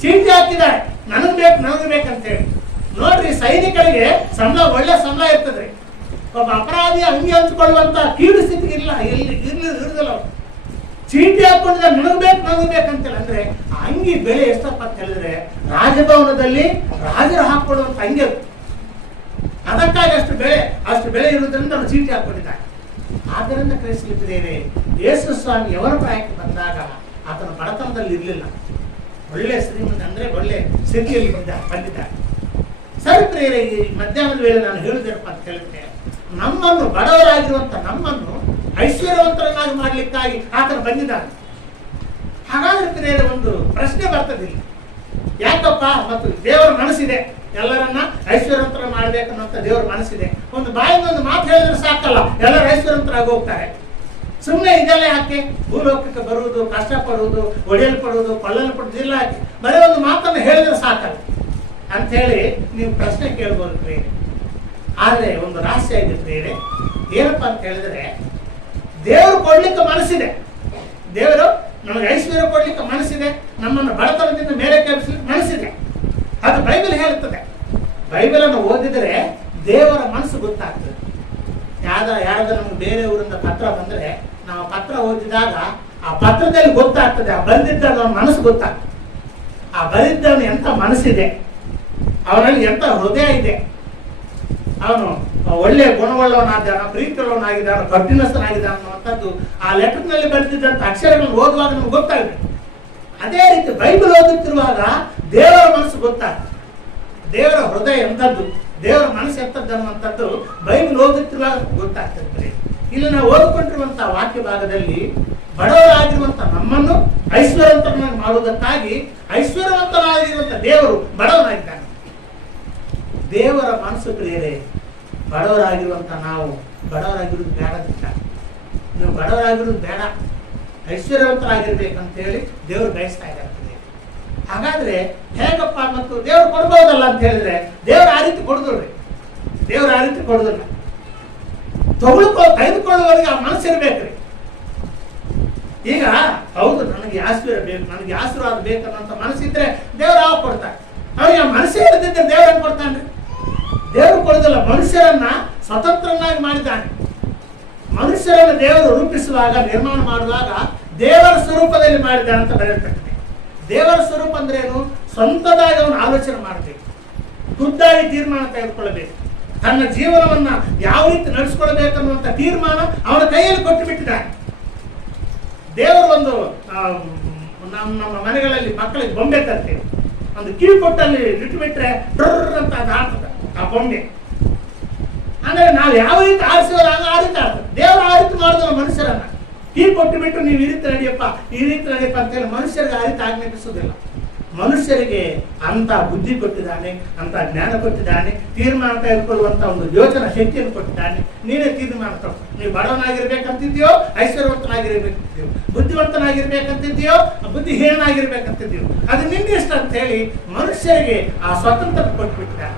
ಚೀಟಿ ಹಾಕಿದ್ದಾರೆ, ನನಗ್ ಬೇಕಂತ ಹೇಳಿ. ನೋಡ್ರಿ, ಸೈನಿಕರಿಗೆ ಸಂಬಳ ಒಳ್ಳೆ ಸಂಬಳ ಇರ್ತದ್ರಿ. ಒಬ್ಬ ಅಪರಾಧಿ ಅಂಗಿ ಹಂಚಿಕೊಳ್ಳುವಂತ ಕೀಳು ಸ್ಥಿತಿಗೆ ಇರುದಿಲ್ಲ. ಚೀಟಿ ಹಾಕೊಂಡಿದ್ರೆ ನನಗ್ ಬೇಕಂತೇಳಿ ಅಂದ್ರೆ ಆ ಅಂಗಿ ಬೆಲೆ ಎಷ್ಟಪ್ಪ ಅಂತ ಹೇಳಿದ್ರೆ ರಾಜಭವನದಲ್ಲಿ ರಾಜರು ಹಾಕೊಳ್ಳುವಂತ ಅಂಗಿ ಅದು. ಅದಕ್ಕಾಗಿ ಅಷ್ಟು ಬೆಳೆ ಇರುವುದರಿಂದ ನಾವು ಚೀಟಿ ಹಾಕೊಂಡಿದ್ದಾರೆ. ಆದ್ದರಿಂದ ಕಳಿಸಲಿದ್ದೇನೆ, ಯೇಸು ಸ್ವಾಮಿ ಯವನ ಪ್ರಾಯಕ್ಕೆ ಬಂದಾಗ ಆತನ ಬಡತನದಲ್ಲಿ ಇರಲಿಲ್ಲ. ಒಳ್ಳೆ ಶ್ರೀಮಂತ ಅಂದ್ರೆ ಒಳ್ಳೆ ಸ್ಥಿತಿಯಲ್ಲಿ ಬಂದಿದ್ದಾರೆ. ಸರಿ ಪ್ರಿಯರೇ, ಈ ಮಧ್ಯಾಹ್ನದ ವೇಳೆ ನಾನು ಹೇಳುವುದೇನಪ್ಪ ಅಂತ ಹೇಳಿದ್ರೆ, ನಮ್ಮನ್ನು ಬಡವರಾಗಿರುವಂತ ನಮ್ಮನ್ನು ಐಶ್ವರ್ಯವಂತರನ್ನಾಗಿ ಮಾಡ್ಲಿಕ್ಕಾಗಿ ಆತನ ಬಂದಿದ್ದಾನೆ. ಹಾಗಾದ್ರೆ ಪ್ರಿಯರೇ, ಒಂದು ಪ್ರಶ್ನೆ ಬರ್ತದೆ, ಯಾಕಪ್ಪ? ಮತ್ತು ದೇವರ ಮನಸ್ಸಿದೆ, ಎಲ್ಲರನ್ನ ಐಶ್ವರ್ಯವಂತರ ಮಾಡ್ಬೇಕನ್ನೋಂತ ದೇವರ ಮನಸ್ಸಿದೆ. ಒಂದು ಬಾಯಿಂದ ಒಂದು ಮಾತು ಹೇಳಿದ್ರೆ ಸಾಕಲ್ಲ, ಎಲ್ಲರೂ ಐಶ್ವರ್ಯವಂತರಾಗಿ ಹೋಗ್ತಾರೆ. ಸುಮ್ಮನೆ ಇದೆಲ್ಲ ಯಾಕೆ? ಭೂಲೋಕಕ್ಕೆ ಬರುವುದು, ಕಷ್ಟಪಡುವುದು, ಒಡೆಯಲ್ಪಡುವುದು, ಕೊಳ್ಳಲ್ಪಡುವುದು ಇಲ್ಲ ಯಾಕೆ? ಬರೀ ಒಂದು ಮಾತನ್ನು ಹೇಳಿದ್ರೆ ಸಾಕಲ್ಲ ಅಂತ ಹೇಳಿ ನೀವು ಪ್ರಶ್ನೆ ಕೇಳ್ಬೋದು ಪ್ರಿಯರೇ. ಆದ್ರೆ ಒಂದು ರಹಸ್ಯ ಇದೆ ಪ್ರಿಯರೇ. ಏನಪ್ಪಾ ಅಂತ ಹೇಳಿದ್ರೆ, ದೇವರು ಕೊಡ್ಲಿಕ್ಕೆ ಮನಸ್ಸಿದೆ. ದೇವರು ನಮಗೆ ಐಶ್ವರ್ಯ ಕೊಡ್ಲಿಕ್ಕೆ ಮನಸ್ಸಿದೆ, ನಮ್ಮನ್ನು ಬಡತನದಿಂದ ಮೇಲೆ ಕೆಲ್ಸಲಿಕ್ಕೆ ಮನಸ್ಸಿದೆ. ಅದು ಬೈಬಲ್ ಹೇಳುತ್ತದೆ. ಬೈಬಲ್ ಅನ್ನು ಓದಿದರೆ ದೇವರ ಮನಸ್ಸು ಗೊತ್ತಾಗ್ತದೆ. ಯಾರಾದ್ರೂ ನಮ್ಗೆ ಬೇರೆ ಊರಿಂದ ಪತ್ರ ಬಂದ್ರೆ ನಾವು ಪತ್ರ ಓದಿದಾಗ ಆ ಪತ್ರದಲ್ಲಿ ಗೊತ್ತಾಗ್ತದೆ, ಆ ಬರೆದಿದ್ದ ಮನಸ್ಸು ಗೊತ್ತಾಗ್ತದೆ. ಆ ಬರೆದಿದ್ದವನು ಎಂತ ಮನಸ್ಸಿದೆ, ಅವನಲ್ಲಿ ಎಂತ ಹೃದಯ ಇದೆ, ಅವನು ಒಳ್ಳೆ ಗುಣವುಳ್ಳವನಾಗಿದ್ದಾನ, ಪ್ರೀತಿಯುಳ್ಳವನಾಗಿದ್ದಾನ, ಕಠಿಣಸ್ಥನಾಗಿದ್ದಾನ ಅನ್ನುವಂಥದ್ದು ಆ ಲೆಟರ್ನಲ್ಲಿ ಬರೆದಿದ್ದಂಥ ಅಕ್ಷರಗಳನ್ನು ಓದುವಾಗ ನಮ್ಗೆ ಗೊತ್ತಾಗುತ್ತೆ. ಅದೇ ರೀತಿ ಬೈಬಲ್ ಓದುತ್ತಿರುವಾಗ ದೇವರ ಮನಸ್ಸು ಗೊತ್ತಾಗ್ತದೆ. ದೇವರ ಹೃದಯ ಎಂಥದ್ದು, ದೇವರ ಮನಸ್ಸು ಎಂಥದ್ದು ಅನ್ನುವಂಥದ್ದು ಬೈಬಲ್ ಓದುತ್ತಿರುವಾಗ ಗೊತ್ತಾಗ್ತದೆ. ಇಲ್ಲಿ ನಾವು ಓದಿಕೊಂಡಿರುವಂತಹ ವಾಕ್ಯ ಭಾಗದಲ್ಲಿ ಬಡವರಾಗಿರುವಂತ ನಮ್ಮನ್ನು ಐಶ್ವರ್ಯವಂತರನ್ನಾಗಿ ಮಾಡುವುದಕ್ಕಾಗಿ ಐಶ್ವರ್ಯವಂತನಾಗಿರುವಂತ ದೇವರು ಬಡವನಾಗಿದ್ದಾನೆ. ದೇವರ ಮನಸ್ಸು ಪ್ರಿಯರೇ, ಬಡವರಾಗಿರುವಂತ ನಾವು ಬಡವರಾಗಿರುವುದು ಬೇಡದಿಲ್ಲ. ನೀವು ಬಡವರಾಗಿರುವುದು ಬೇಡ, ಐಶ್ವರ್ಯವಂತರಾಗಿರ್ಬೇಕಂತ ಹೇಳಿ ದೇವರು ಬಯಸ್ತಾ ಇದ್ದಾರೆ. ಹಾಗಾದ್ರೆ ಹೇಗಪ್ಪ? ಮತ್ತು ದೇವರು ಕೊಡ್ಬೋದಲ್ಲ ಅಂತ ಹೇಳಿದ್ರೆ ದೇವರು ಆ ರೀತಿ ಕೊಡುದಿಲ್ರಿ. ದೇವರು ಆ ರೀತಿ ಕೊಡುದಿಲ್ಲ. ತೆಗೆದುಕೊಳ್ಳುವವರಿಗೆ ಆ ಮನಸ್ಸಿರ್ಬೇಕ್ರಿ. ಈಗ ಹೌದು, ನನಗೆ ಆಶೀರ್ವಾದ ಬೇಕು, ನನಗೆ ಆಶೀರ್ವಾದ ಬೇಕನ್ನೋಂಥ ಮನಸ್ಸಿದ್ರೆ ದೇವರು ಯಾವ ಕೊಡ್ತಾರೆ. ಅವ್ರಿಗೆ ಆ ಮನಸ್ಸೇ ಇರ್ತಿದ್ರೆ ದೇವ್ರ ಹೆಂಗ್ ಕೊಡ್ತಾನ್ರಿ? ದೇವರು ಕೊಡುದಿಲ್ಲ. ಮನುಷ್ಯರನ್ನ ಸ್ವತಂತ್ರನಾಗಿ ಮಾಡಿದ್ದಾನೆ. ಮನುಷ್ಯರನ್ನು ದೇವರು ರೂಪಿಸುವಾಗ, ನಿರ್ಮಾಣ ಮಾಡುವಾಗ ದೇವರ ಸ್ವರೂಪದಲ್ಲಿ ಮಾಡಿದ್ದಾನೆ ಅಂತ ಬರೆಯಲ್ಪಟ್ಟಿದೆ. ದೇವರ ಸ್ವರೂಪ ಅಂದ್ರೆ ಏನು? ಸ್ವಂತದಾಗಿ ಅವನು ಆಲೋಚನೆ ಮಾಡಬೇಕು, ಖುದ್ದಾಗಿ ತೀರ್ಮಾನ ತೆಗೆದುಕೊಳ್ಳಬೇಕು, ತನ್ನ ಜೀವನವನ್ನ ಯಾವ ರೀತಿ ನಡೆಸ್ಕೊಳ್ಬೇಕನ್ನುವಂತ ತೀರ್ಮಾನ ಅವನ ಕೈಯಲ್ಲಿ ಕೊಟ್ಟು ಬಿಟ್ಟಿದ್ದಾನೆ. ದೇವರು ಒಂದು ನಮ್ಮ ಮನೆಗಳಲ್ಲಿ ಮಕ್ಕಳಿಗೆ ಬೊಂಬೆ ತರ್ತೇವೆ, ಒಂದು ಕಿವಿ ಕೊಟ್ಟಲ್ಲಿ ಇಟ್ಟುಬಿಟ್ರೆ ಡ್ರರ್ ಅಂತ ಅದು ಆಡ್ತದೆ ಆ ಬೊಂಬೆ. ಅಂದ್ರೆ ನಾವು ಯಾವ ರೀತಿ ಆರಿಸೋದು ಆ ರೀತಿ ಆಡ್ತದೆ. ದೇವರು ಆ ರೀತಿ ಮಾಡೋದಲ್ಲ ಮನುಷ್ಯರನ್ನ. ಕಿವಿ ಕೊಟ್ಟು ಬಿಟ್ಟು ನೀವು ಈ ರೀತಿ ನಡಿಯಪ್ಪ, ಈ ರೀತಿ ನಡಿಯಪ್ಪ ಅಂತ ಹೇಳಿ ಮನುಷ್ಯರಿಗೆ ಆ ರೀತಿ ಆಜ್ಞಾಪಿಸುವುದಿಲ್ಲ. ಮನುಷ್ಯರಿಗೆ ಅಂತ ಬುದ್ಧಿ ಕೊಟ್ಟಿದ್ದಾನೆ, ಅಂತ ಜ್ಞಾನ ಕೊಟ್ಟಿದ್ದಾನೆ, ತೀರ್ಮಾನ ತೆಗೆದುಕೊಳ್ಳುವಂತ ಒಂದು ಯೋಚನಾ ಶಕ್ತಿಯನ್ನು ಕೊಟ್ಟಿದ್ದಾನೆ. ನೀನೇ ತೀರ್ಮಾನ ತಗೋ. ನೀವು ಬಡವನಾಗಿರ್ಬೇಕಂತಿದ್ಯೋ, ಐಶ್ವರ್ಯವಂತನಾಗಿರ್ಬೇಕಂತಿದ್ಯೋ, ಬುದ್ಧಿವಂತನಾಗಿರ್ಬೇಕಂತಿದ್ಯೋ, ಬುದ್ಧಿಹೀನಾಗಿರ್ಬೇಕಂತಿದ್ಯೋ, ಅದು ನಿನ್ನ ಇಷ್ಟ ಅಂತ ಹೇಳಿ ಮನುಷ್ಯರಿಗೆ ಆ ಸ್ವಾತಂತ್ರ್ಯ ಕೊಟ್ಟುಬಿಟ್ಟಿದ್ದಾನೆ.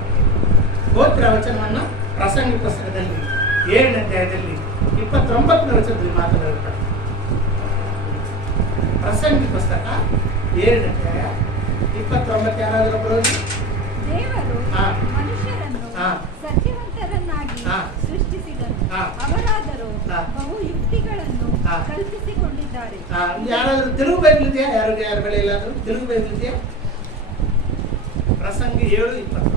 ಗೋತ್ರ ವಚನವನ್ನ ಪ್ರಸಂಗಿ ಪುಸ್ತಕದಲ್ಲಿ 7ನೇ ಅಧ್ಯಾಯದಲ್ಲಿ 29ನೇ ವಚನದಲ್ಲಿ ಮಾತನಾಡುತ್ತಾರೆ. ಪ್ರಸಂಗಿ ಪುಸ್ತಕ 7ನೇ ಅಧ್ಯಾಯ 29. ಯಾರಾದರೂ ದೇವರು ಮನುಷ್ಯರನ್ನು ಸತ್ಯವಂತರನ್ನಾಗಿ ಸೃಷ್ಟಿಸಿದರು. ಅವರಾದರೂ ಬಹು ಯುಕ್ತಿಗಳನ್ನು ಕಲ್ಪಿಸಿಕೊಂಡಿದ್ದಾರೆ. ಯಾರಾದ್ರೂ ತೆಲುಗು ಬೈಬಲ್ ಇದೆಯಾ? ಯಾರ ಬೆಳೆ ಇಲ್ಲಾದ್ರೂ ತೆಲುಗು ಬೈಬಲ್ ಇದೆಯಾ? ಪ್ರಸಂಗಿ 7:20.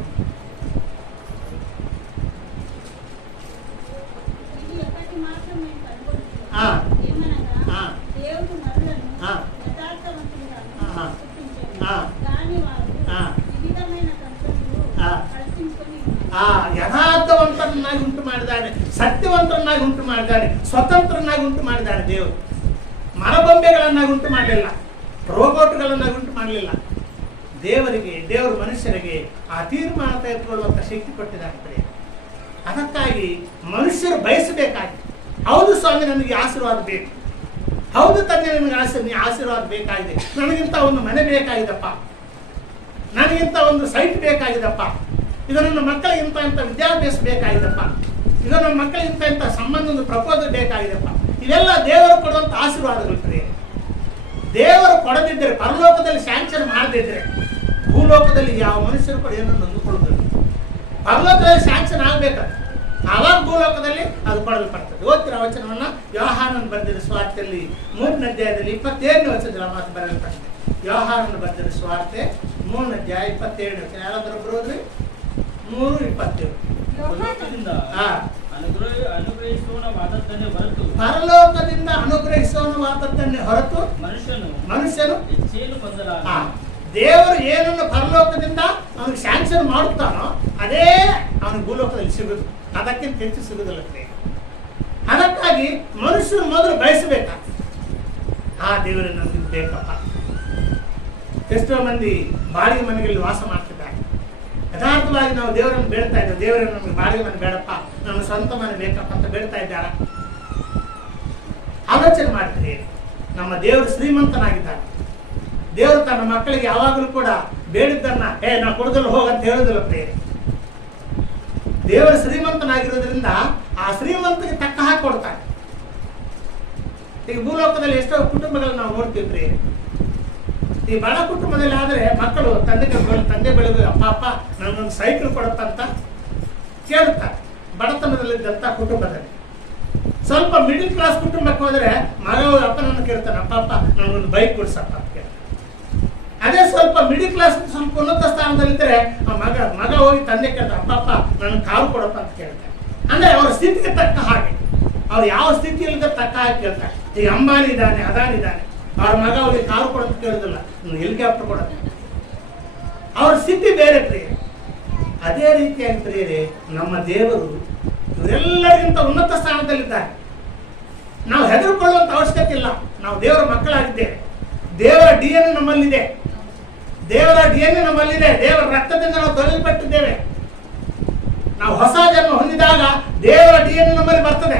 ಯಥಾರ್ಥವಂತರನ್ನಾಗಿ ಉಂಟು ಮಾಡಿದ್ದಾನೆ, ಸತ್ಯವಂತರನ್ನಾಗಿ ಉಂಟು ಮಾಡಿದ್ದಾನೆ, ಸ್ವತಂತ್ರನಾಗಿ ಉಂಟು ಮಾಡಿದ್ದಾನೆ. ದೇವರು ಮರಬೊಂಬೆಗಳನ್ನಾಗಿ ಉಂಟು ಮಾಡಲಿಲ್ಲ, ರೋಬೋಟ್ಗಳನ್ನಾಗಿ ಉಂಟು ಮಾಡಲಿಲ್ಲ. ದೇವರು ಮನುಷ್ಯರಿಗೆ ಆ ತೀರ್ಮಾನ ತೆಗೆದುಕೊಳ್ಳುವಂತ ಶಕ್ತಿ ಕೊಟ್ಟಿದ್ದಾರೆ. ಅದಕ್ಕಾಗಿ ಮನುಷ್ಯರು ಬಯಸಬೇಕಾಗಿ, ಹೌದು ಸ್ವಾಮಿ ನನಗೆ ಆಶೀರ್ವಾದ ಬೇಕು, ಹೌದು ತಂದೆ ನನಗೆ ಆಶೀರ್ವಾದ ಬೇಕಾಗಿದೆ, ನನಗಿಂತ ಒಂದು ಮನೆ ಬೇಕಾಗಿದಪ್ಪ, ನನಗಿಂತ ಒಂದು ಸೈಟ್ ಬೇಕಾಗಿದಪ್ಪ, ಈಗ ನನ್ನ ಮಕ್ಕಳಿಗಿಂತ ಇಂಥ ವಿದ್ಯಾಭ್ಯಾಸ ಬೇಕಾಗಿದಪ್ಪ, ಈಗ ನನ್ನ ಮಕ್ಕಳಿಗಿಂತ ಇಂಥ ಸಂಬಂಧ ಒಂದು ಪ್ರಪೋಸಲ್ ಬೇಕಾಗಿದಪ್ಪ. ಇವೆಲ್ಲ ದೇವರು ಕೊಡುವಂತ ಆಶೀರ್ವಾದಗಳು. ದೇವರು ಕೊಡದಿದ್ದರೆ, ಪರಲೋಕದಲ್ಲಿ ಸ್ಯಾಂಕ್ಷನ್ ಮಾಡದಿದ್ರೆ, ಭೂಲೋಕದಲ್ಲಿ ಯಾವ ಮನುಷ್ಯರು ಕೂಡ ಏನನ್ನು ಅಂದುಕೊಳ್ಳುವುದಿಲ್ಲ. ಪರಲೋಕದಲ್ಲಿ ಸ್ಯಾಂಕ್ಷನ್ ಆಗ್ಬೇಕಂತ, ಆವಾಗ ಭೂಲೋಕದಲ್ಲಿ ಅದು ಕೊಡಲ್ಪಡ್ತದೆ. ಓದ್ತಿರೋ ವಚನವನ್ನ ಯೋಹಾನನ ಬರೆದಿರುವ ಸುವಾರ್ತೆಯಲ್ಲಿ 3ನೇ ಅಧ್ಯಾಯದಲ್ಲಿ 27ನೇ ವಚನದ ಮಾತು ಬರೆಯಲ್ಪಟ್ಟಿದೆ. ಯೋಹಾನನ ಬರೆದಿರುವ ಸುವಾರ್ತೆ 3ನೇ ಅಧ್ಯಾಯ 27ನೇ ವಚನ. ಯಾರಾದ್ರೂ ಬರೋದ್ರಿ? 3:27. ಪರಲೋಕದಿಂದ ಅನುಗ್ರಹಿಸುವವಾದದ್ದನ್ನೇ ಹೊರತು ಮನುಷ್ಯನು ದೇವರು ಏನನ್ನು ಪರಲೋಕದಿಂದ ಅವನಿಗೆ ಸ್ಯಾಂಕ್ಷನ್ ಮಾಡುತ್ತಾನೋ ಅದೇ ಅವನಿಗೆ ಭೂಲೋಕದಲ್ಲಿ ಸಿಗುದು, ಅದಕ್ಕಿಂತ ಹೆಚ್ಚು ಸಿಗುದಿಲ್ಲ. ಅದಕ್ಕಾಗಿ ಮನುಷ್ಯರು ಮೊದಲು ಬಯಸಬೇಕ, ಆ ದೇವರು ನಮ್ಗೆ ಬೇಕಪ್ಪ. ಎಷ್ಟೋ ಮಂದಿ ಬಾಡಿಗೆ ಮನೆಗಳಲ್ಲಿ ವಾಸ ಮಾಡ್ತಿದ್ದಾರೆ. ಯಥಾರ್ಥವಾಗಿ ನಾವು ದೇವರನ್ನು ಬೇಡ್ತಾ ಇದ್ದೇವೆ, ದೇವರನ್ನು ನಮ್ಗೆ ಬಾಡಿಗೆ ಮನೆ ಬೇಡಪ್ಪ, ನಮ್ಗೆ ಸ್ವಂತ ಮನೆ ಬೇಕಪ್ಪ ಅಂತ ಬೇಡ್ತಾ ಇದ್ದಾರ? ಆಲೋಚನೆ ಮಾಡ್ತೀರಿ. ನಮ್ಮ ದೇವರು ಶ್ರೀಮಂತನಾಗಿದ್ದಾನೆ. ದೇವರು ತನ್ನ ಮಕ್ಕಳಿಗೆ ಯಾವಾಗಲೂ ಕೂಡ ಬೇಡಿದ್ದನ್ನ ನಾ ಕೊಡದಲ್ಲ ಹೋಗಂತ ಹೇಳುದಿಲ್ಲ ಪ್ರಿಯರೇ. ದೇವರು ಶ್ರೀಮಂತನಾಗಿರೋದ್ರಿಂದ ಆ ಶ್ರೀಮಂತಗೆ ತಕ್ಕ ಹಾಕಿ ಕೊಡ್ತಾನೆ. ಈಗ ಭೂಲೋಕದಲ್ಲಿ ಎಷ್ಟೋ ಕುಟುಂಬಗಳನ್ನ ನಾವು ನೋಡ್ತೀವಿ ಪ್ರಿಯರೇ. ಈ ಬಡ ಕುಟುಂಬದಲ್ಲಿ ಆದ್ರೆ ಮಕ್ಕಳು ತಂದೆ ಬೆಳೆದು ಅಪ್ಪ ನನಗೊಂದು ಸೈಕಲ್ ಕೊಡಪ್ಪ ಅಂತ ಕೇಳುತ್ತಾರೆ. ಬಡತನದಲ್ಲಿದ್ದಂತ ಕುಟುಂಬದಲ್ಲಿ. ಸ್ವಲ್ಪ ಮಿಡಿಲ್ ಕ್ಲಾಸ್ ಕುಟುಂಬಕ್ಕೆ ಹೋದ್ರೆ ಮಗ ಅಪ್ಪನನ್ನು ಕೇಳ್ತಾನೆ, ಅಪ್ಪ ನನಗೊಂದು ಬೈಕ್ ಕೊಡ್ಸಪ್ಪ ಅಂತ ಕೇಳ್ತಾನೆ. ಅದೇ ಸ್ವಲ್ಪ ಮಿಡಿಲ್ ಕ್ಲಾಸ್ ಸ್ವಲ್ಪ ಉನ್ನತ ಸ್ಥಾನದಲ್ಲಿದ್ದರೆ ಮಗ ಹೋಗಿ ತಂದೆ ಕೇಳ್ತಾನೆ, ಅಪ್ಪ ನನಗೆ ಕಾರು ಕೊಡಪ್ಪ ಅಂತ ಕೇಳ್ತಾರೆ. ಅಂದ್ರೆ ಅವರ ಸ್ಥಿತಿಗೆ ತಕ್ಕ ಹಾಗೆ, ಅವ್ರು ಯಾವ ಸ್ಥಿತಿಯಲ್ಲಿದ್ದ ತಕ್ಕ ಹಾಗೆ ಕೇಳ್ತಾರೆ. ಈಗ ಅಂಬಾನಿ ಇದ್ದಾನೆ, ಅದಾನಿ ಇದ್ದಾನೆ, ಅವ್ರ ಮಗ ಅವ್ರಿಗೆ ಕಾರು ಕೊಡೋದು ಕೇಳೋದಿಲ್ಲ, ಹೆಲಿಕಾಪ್ಟರ್ ಕೊಡೋದು. ಅವ್ರ ಸ್ಥಿತಿ ಬೇರೆ ಪ್ರಿಯರೇ. ಅದೇ ರೀತಿಯಾಗಿ ಪ್ರಿಯರೇ, ನಮ್ಮ ದೇವರು ಇವರೆಲ್ಲರಿಗಿಂತ ಉನ್ನತ ಸ್ಥಾನದಲ್ಲಿದ್ದಾರೆ. ನಾವು ಹೆದರಿಕೊಳ್ಳುವಂತ ಅವಶ್ಯಕತೆ ಇಲ್ಲ. ನಾವು ದೇವರ ಮಕ್ಕಳಾಗಿದ್ದೇವೆ. ದೇವರ DNA ನಮ್ಮಲ್ಲಿದೆ. ದೇವರ DNA ನಮ್ಮಲ್ಲಿದೆ. ದೇವರ ರಕ್ತದಿಂದ ನಾವು ತೊಳೆಯಲ್ಪಟ್ಟಿದ್ದೇವೆ. ನಾವು ಹೊಸ ಜನ್ಮ ಹೊಂದಿದಾಗ ದೇವರ DNA ನಮ್ಮಲ್ಲಿ ಬರ್ತದೆ.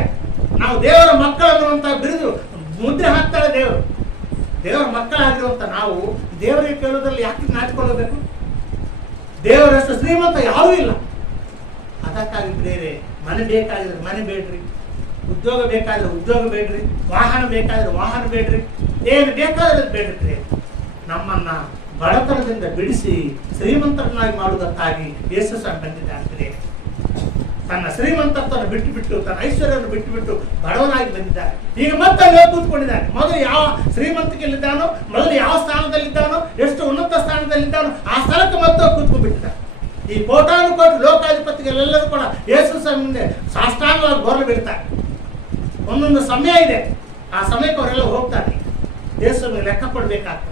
ನಾವು ದೇವರ ಮಕ್ಕಳನ್ನುವಂತ ಬಿರುದು ಮುದ್ರೆ ಹಾಕ್ತಾಳೆ ದೇವರು. ದೇವರ ಮಕ್ಕಳಾಗಿರುವಂತ ನಾವು ದೇವರಿಗೆ ಕೇಳೋದ್ರಲ್ಲಿ ಯಾಕೆ ನಾಚಿಕೊಳ್ಳಬೇಕು? ದೇವರಷ್ಟು ಶ್ರೀಮಂತ ಯಾರೂ ಇಲ್ಲ. ಅದಕ್ಕಾಗಿ ಬೇರೆ ಮನೆ ಬೇಕಾದ್ರೆ ಮನೆ ಬೇಡ್ರಿ, ಉದ್ಯೋಗ ಬೇಕಾದ್ರೆ ಉದ್ಯೋಗ ಬೇಡ್ರಿ, ವಾಹನ ಬೇಕಾದ್ರೆ ವಾಹನ ಬೇಡ್ರಿ, ಏನು ಬೇಕಾದ್ರೆ ಬೇಡ್ರಿ. ನಮ್ಮನ್ನ ಬಡತನದಿಂದ ಬಿಡಿಸಿ ಶ್ರೀಮಂತರನ್ನಾಗಿ ಮಾಡುವುದಕ್ಕಾಗಿ ಯೇಸು ಸ್ವಾಮಿ ಬಂದಿದ್ದಾರೆ. ತನ್ನ ಶ್ರೀಮಂತತ್ವವನ್ನು ಬಿಟ್ಟು ತನ್ನ ಐಶ್ವರ್ಯವನ್ನು ಬಿಟ್ಟು ಬಡವನಾಗಿ ಬಂದಿದ್ದಾರೆ. ಈಗ ಮತ್ತೆ ಅಲ್ಲೇ ಕೂತ್ಕೊಂಡಿದ್ದಾನೆ. ಮೊದಲು ಯಾವ ಶ್ರೀಮಂತಿಕೆಯಲ್ಲಿದ್ದಾನೋ, ಮೊದಲು ಯಾವ ಸ್ಥಾನದಲ್ಲಿದ್ದಾನೋ, ಎಷ್ಟು ಉನ್ನತ ಸ್ಥಾನದಲ್ಲಿದ್ದಾನೋ ಆ ಸ್ಥಳಕ್ಕೆ ಮತ್ತೆ ಕೂತ್ಕೊಂಡ್ಬಿಟ್ಟಿದ್ದಾರೆ. ಈ ಕೋಟಾನುಕೋಟಿ ಲೋಕಾಧಿಪತಿಗಳೆಲ್ಲರೂ ಕೂಡ ಯೇಸು ಸ್ವಾಮಿ ಮುಂದೆ ಸಾಷ್ಟಾಂಗವಾಗಿ ಬೋರ್ಲು ಬೀಳ್ತಾರೆ. ಒಂದೊಂದು ಸಮಯ ಇದೆ, ಆ ಸಮಯಕ್ಕೆ ಅವರೆಲ್ಲ ಹೋಗ್ತಾರೆ. ಯೇಸುವಿಗೆ ಲೆಕ್ಕ ಕೊಡ್ಬೇಕಾಗ್ತದೆ.